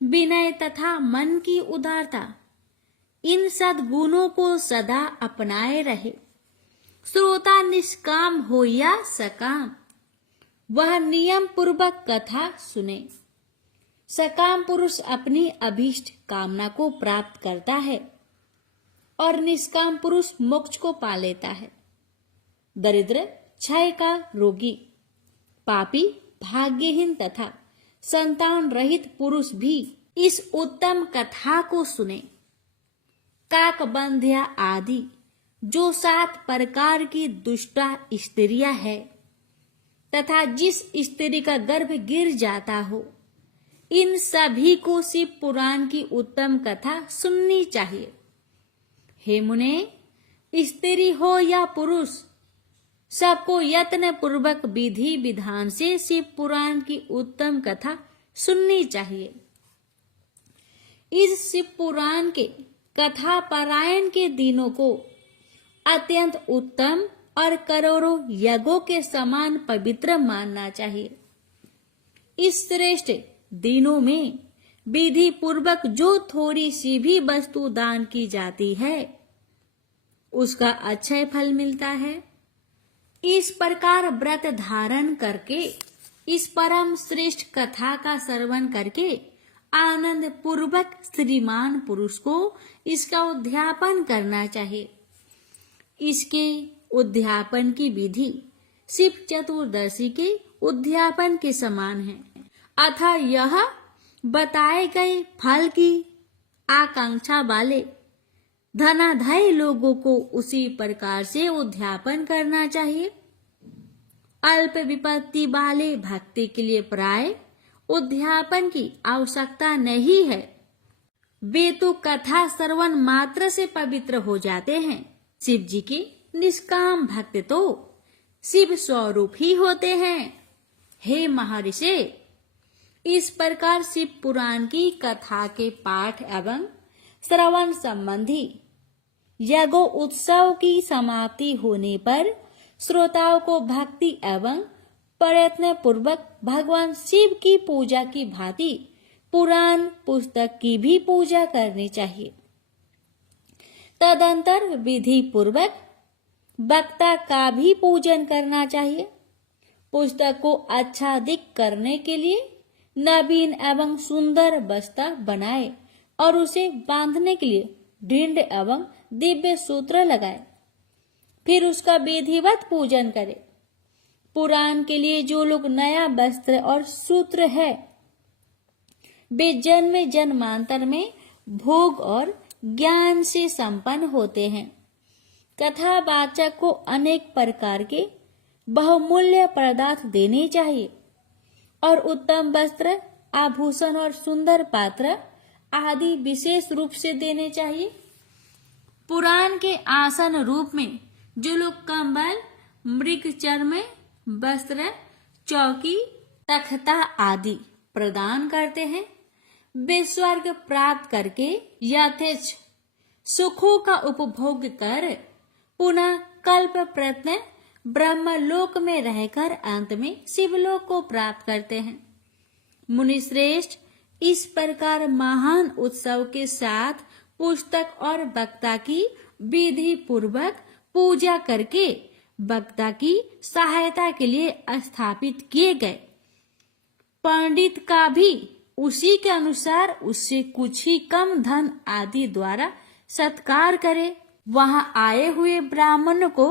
विनय तथा मन की उदारता, इन सद्गुणों को सदा अपनाए रहे। श्रोता निष्काम हो या सकाम, वह नियम पूर्वक कथा सुने। सकाम पुरुष अपनी अभीष्ट कामना को प्राप्त करता है और निष्काम पुरुष मोक्ष को पा लेता है। दरिद्र, क्षय का रोगी, पापी, भाग्यहीन तथा संतान रहित पुरुष भी इस उत्तम कथा को सुने। काकबंध्या आदि जो 7 प्रकार की दुष्टा स्त्रियां है तथा जिस स्त्री का गर्भ गिर जाता हो, इन सभी को शिव पुराण की उत्तम कथा सुननी चाहिए। हे मुने, स्त्री हो या पुरुष, सबको यत्न पूर्वक विधि विधान से शिव पुराण की उत्तम कथा सुननी चाहिए। इस शिव पुराण के कथा पारायण के दिनों को अत्यंत उत्तम और करोड़ों यज्ञों के समान पवित्र मानना चाहिए। इस श्रेष्ठ दिनों में विधि पूर्वक जो थोड़ी सी भी वस्तु दान की जाती है उसका अक्षय फल मिलता है। इस प्रकार व्रत धारण करके इस परम श्रेष्ठ कथा का श्रवण करके आनंद पूर्वक श्रीमान पुरुष को इसका उद्यापन करना चाहिए। इसके उद्यापन की विधि शिव चतुर्दशी के उद्यापन के समान है। अतः यह बताए गए फल की आकांक्षा वाले धनाढ्य लोगों को उसी प्रकार से उद्यापन करना चाहिए। अल्प विपत्ति वाले भक्ति के लिए प्राय उद्यापन की आवश्यकता नहीं है। वे तो कथा श्रवण मात्र से पवित्र हो जाते हैं। शिव जी के निष्काम भक्त तो शिव स्वरूप ही होते हैं। हे महर्षि, इस प्रकार शिव पुराण की कथा के पाठ एवं श्रवण संबंधी यज्ञ उत्सव की समाप्ति होने पर श्रोताओं को भक्ति एवं प्रयत्न पूर्वक भगवान शिव की पूजा की भांति पुराण पुस्तक की भी पूजा करनी चाहिए। तदंतर विधि पूर्वक वक्ता का भी पूजन करना चाहिए। पुस्तक को आच्छादित करने के लिए नवीन एवं सुंदर बस्ता बनाए और उसे बांधने के लिए ढिंड एवं दिव्य सूत्र लगाए, फिर उसका विधिवत पूजन करे। पुराण के लिए जो लोग नया वस्त्र और सूत्र है वे जन्म जन्मांतर में भोग और ज्ञान से संपन्न होते हैं। कथावाचक को अनेक प्रकार के बहुमूल्य पदार्थ देने चाहिए और उत्तम वस्त्र, आभूषण और सुंदर पात्र आदि विशेष रूप से देने चाहिए। पुराण के आसन रूप में जो लोग कंबल, मृग चर्म वस्त्र, चौकी, तख्ता आदि प्रदान करते हैं, वे स्वर्ग प्राप्त करके यथेच्छ सुखों का उपभोग कर पुनः कल्प प्रयत्न ब्रह्मलोक में रहकर अंत में शिवलोक को प्राप्त करते हैं। मुनि श्रेष्ठ, इस प्रकार महान उत्सव के साथ पुस्तक और वक्ता की विधि पूर्वक पूजा करके वक्ता की सहायता के लिए स्थापित किए गए। पंडित का भी उसी के अनुसार उससे कुछ ही कम धन आदि द्वारा सत्कार करे। वहां आए हुए ब्राह्मण को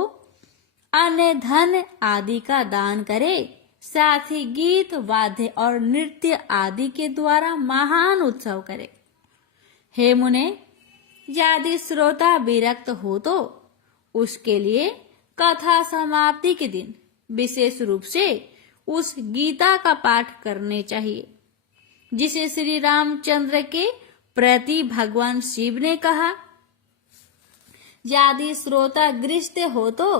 अन्य धन आदि का दान करे। साथ ही गीत वाद्य और नृत्य आदि के द्वारा महान उत्सव करे। हे मुने, यदि श्रोता विरक्त हो तो उसके लिए कथा समाप्ति के दिन विशेष रूप से उस गीता का पाठ करने चाहिए जिसे श्री रामचंद्र के प्रति भगवान शिव ने कहा। यदि श्रोता गृहस्थ हो तो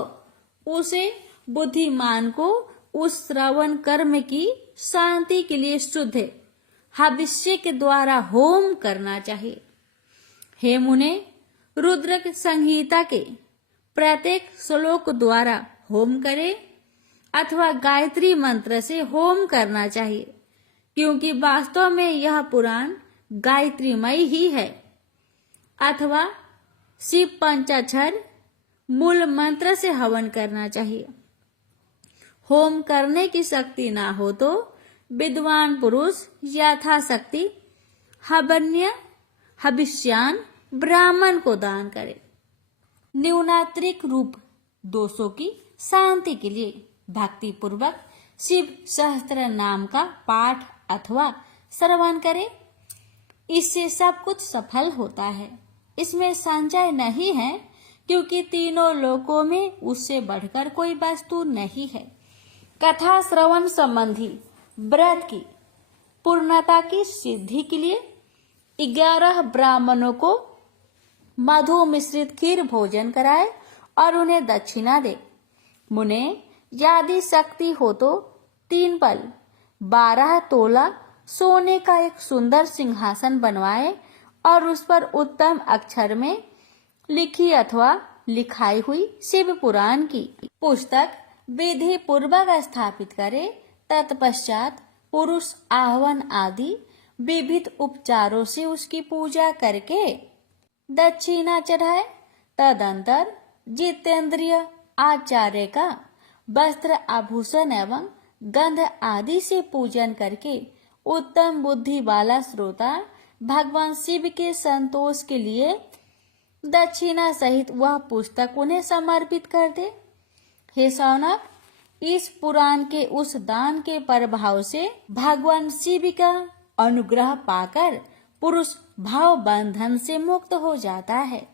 उसे बुद्धिमान को उस श्रवण कर्म की शांति के लिए शुद्ध हविष्य के द्वारा होम करना चाहिए। हे मुने, रुद्रक संहिता के प्रत्येक श्लोक द्वारा होम करे अथवा गायत्री मंत्र से होम करना चाहिए, क्योंकि वास्तव में यह पुराण गायत्रीमय ही है। अथवा शिव पंचाक्षर मूल मंत्र से हवन करना चाहिए। होम करने की शक्ति ना हो तो विद्वान पुरुष यथाशक्ति हवन्य हविष्यान ब्राह्मण को दान करे। न्यूनात्रिक रूप दोषों की शांति के लिए भक्ति पूर्वक शिव सहस्त्र नाम का पाठ अथवा श्रवण करे। इससे सब कुछ सफल होता है। इसमें संशय नहीं है, क्योंकि तीनों लोकों में उससे बढ़कर कोई वस्तु नहीं है। कथा श्रवण संबंधी व्रत की पूर्णता की सिद्धि के लिए 11 ब्राह्मणों को मधु मिश्रित खीर भोजन कराए और उन्हें दक्षिणा दे। मुने, यदि शक्ति हो तो 3 पल 12 तोला सोने का एक सुंदर सिंहासन बनवाए और उस पर उत्तम अक्षर में लिखी अथवा लिखाई हुई शिव पुराण की पुस्तक विधि पूर्वक स्थापित करे। तत्पश्चात पुरुष आहवन आदि विविध उपचारों से उसकी पूजा करके दक्षिणा चढ़ाए। तदंतर जितेंद्रिय आचार्य का वस्त्र आभूषण एवं गंध आदि से पूजन करके उत्तम बुद्धि वाला श्रोता भगवान शिव के संतोष के लिए दक्षिणा सहित वह पुस्तक उन्हें समर्पित कर दे। हे सौनक, इस पुराण के उस दान के प्रभाव से भगवान शिव का अनुग्रह पाकर पुरुष भाव बंधन से मुक्त हो जाता है।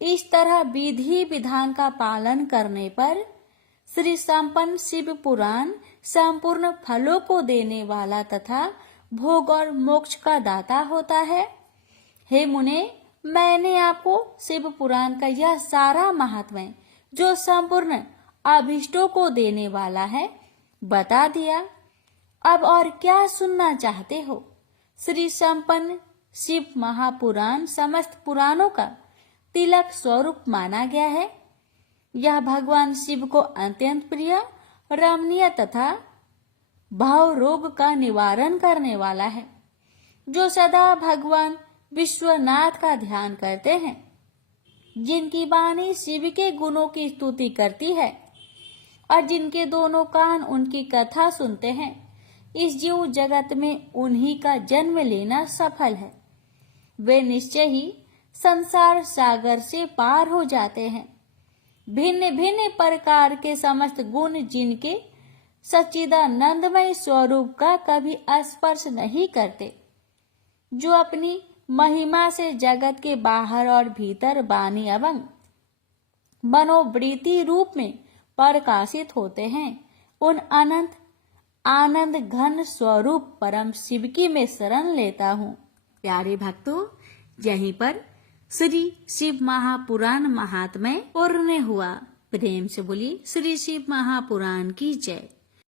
इस तरह विधि विधान का पालन करने पर श्री संपन्न शिव पुराण संपूर्ण फलों को देने वाला तथा भोग और मोक्ष का दाता होता है। हे मुने, मैंने आपको शिव पुराण का यह सारा महात्म्य जो संपूर्ण अभिष्टों को देने वाला है बता दिया। अब और क्या सुनना चाहते हो? श्री संपन्न शिव महापुराण समस्त पुराणों का तिलक स्वरूप माना गया है। यह भगवान शिव को अत्यंत प्रिय, रमणीय तथा भाव रोग का निवारण करने वाला है। जो सदा भगवान विश्वनाथ का ध्यान करते हैं, जिनकी वाणी शिव के गुणों की स्तुति करती है और जिनके दोनों कान उनकी कथा सुनते हैं, इस जीव जगत में उन्हीं का जन्म लेना सफल है। वे निश्चय ही संसार सागर से पार हो जाते हैं। भिन्न भिन्न प्रकार के समस्त गुण जिनके सच्चिदानंदमय स्वरूप का कभी स्पर्श नहीं करते, जो अपनी महिमा से जगत के बाहर और भीतर वाणी एवं मनोवृत्ति रूप में प्रकाशित होते हैं, उन अनंत आनंद घन स्वरूप परम शिव की मैं शरण लेता हूँ। प्यारे भक्तों, यहीं पर श्री शिव महापुराण महात्म्य पूर्ण हुआ। प्रेम से बोली श्री शिव महापुराण की जय।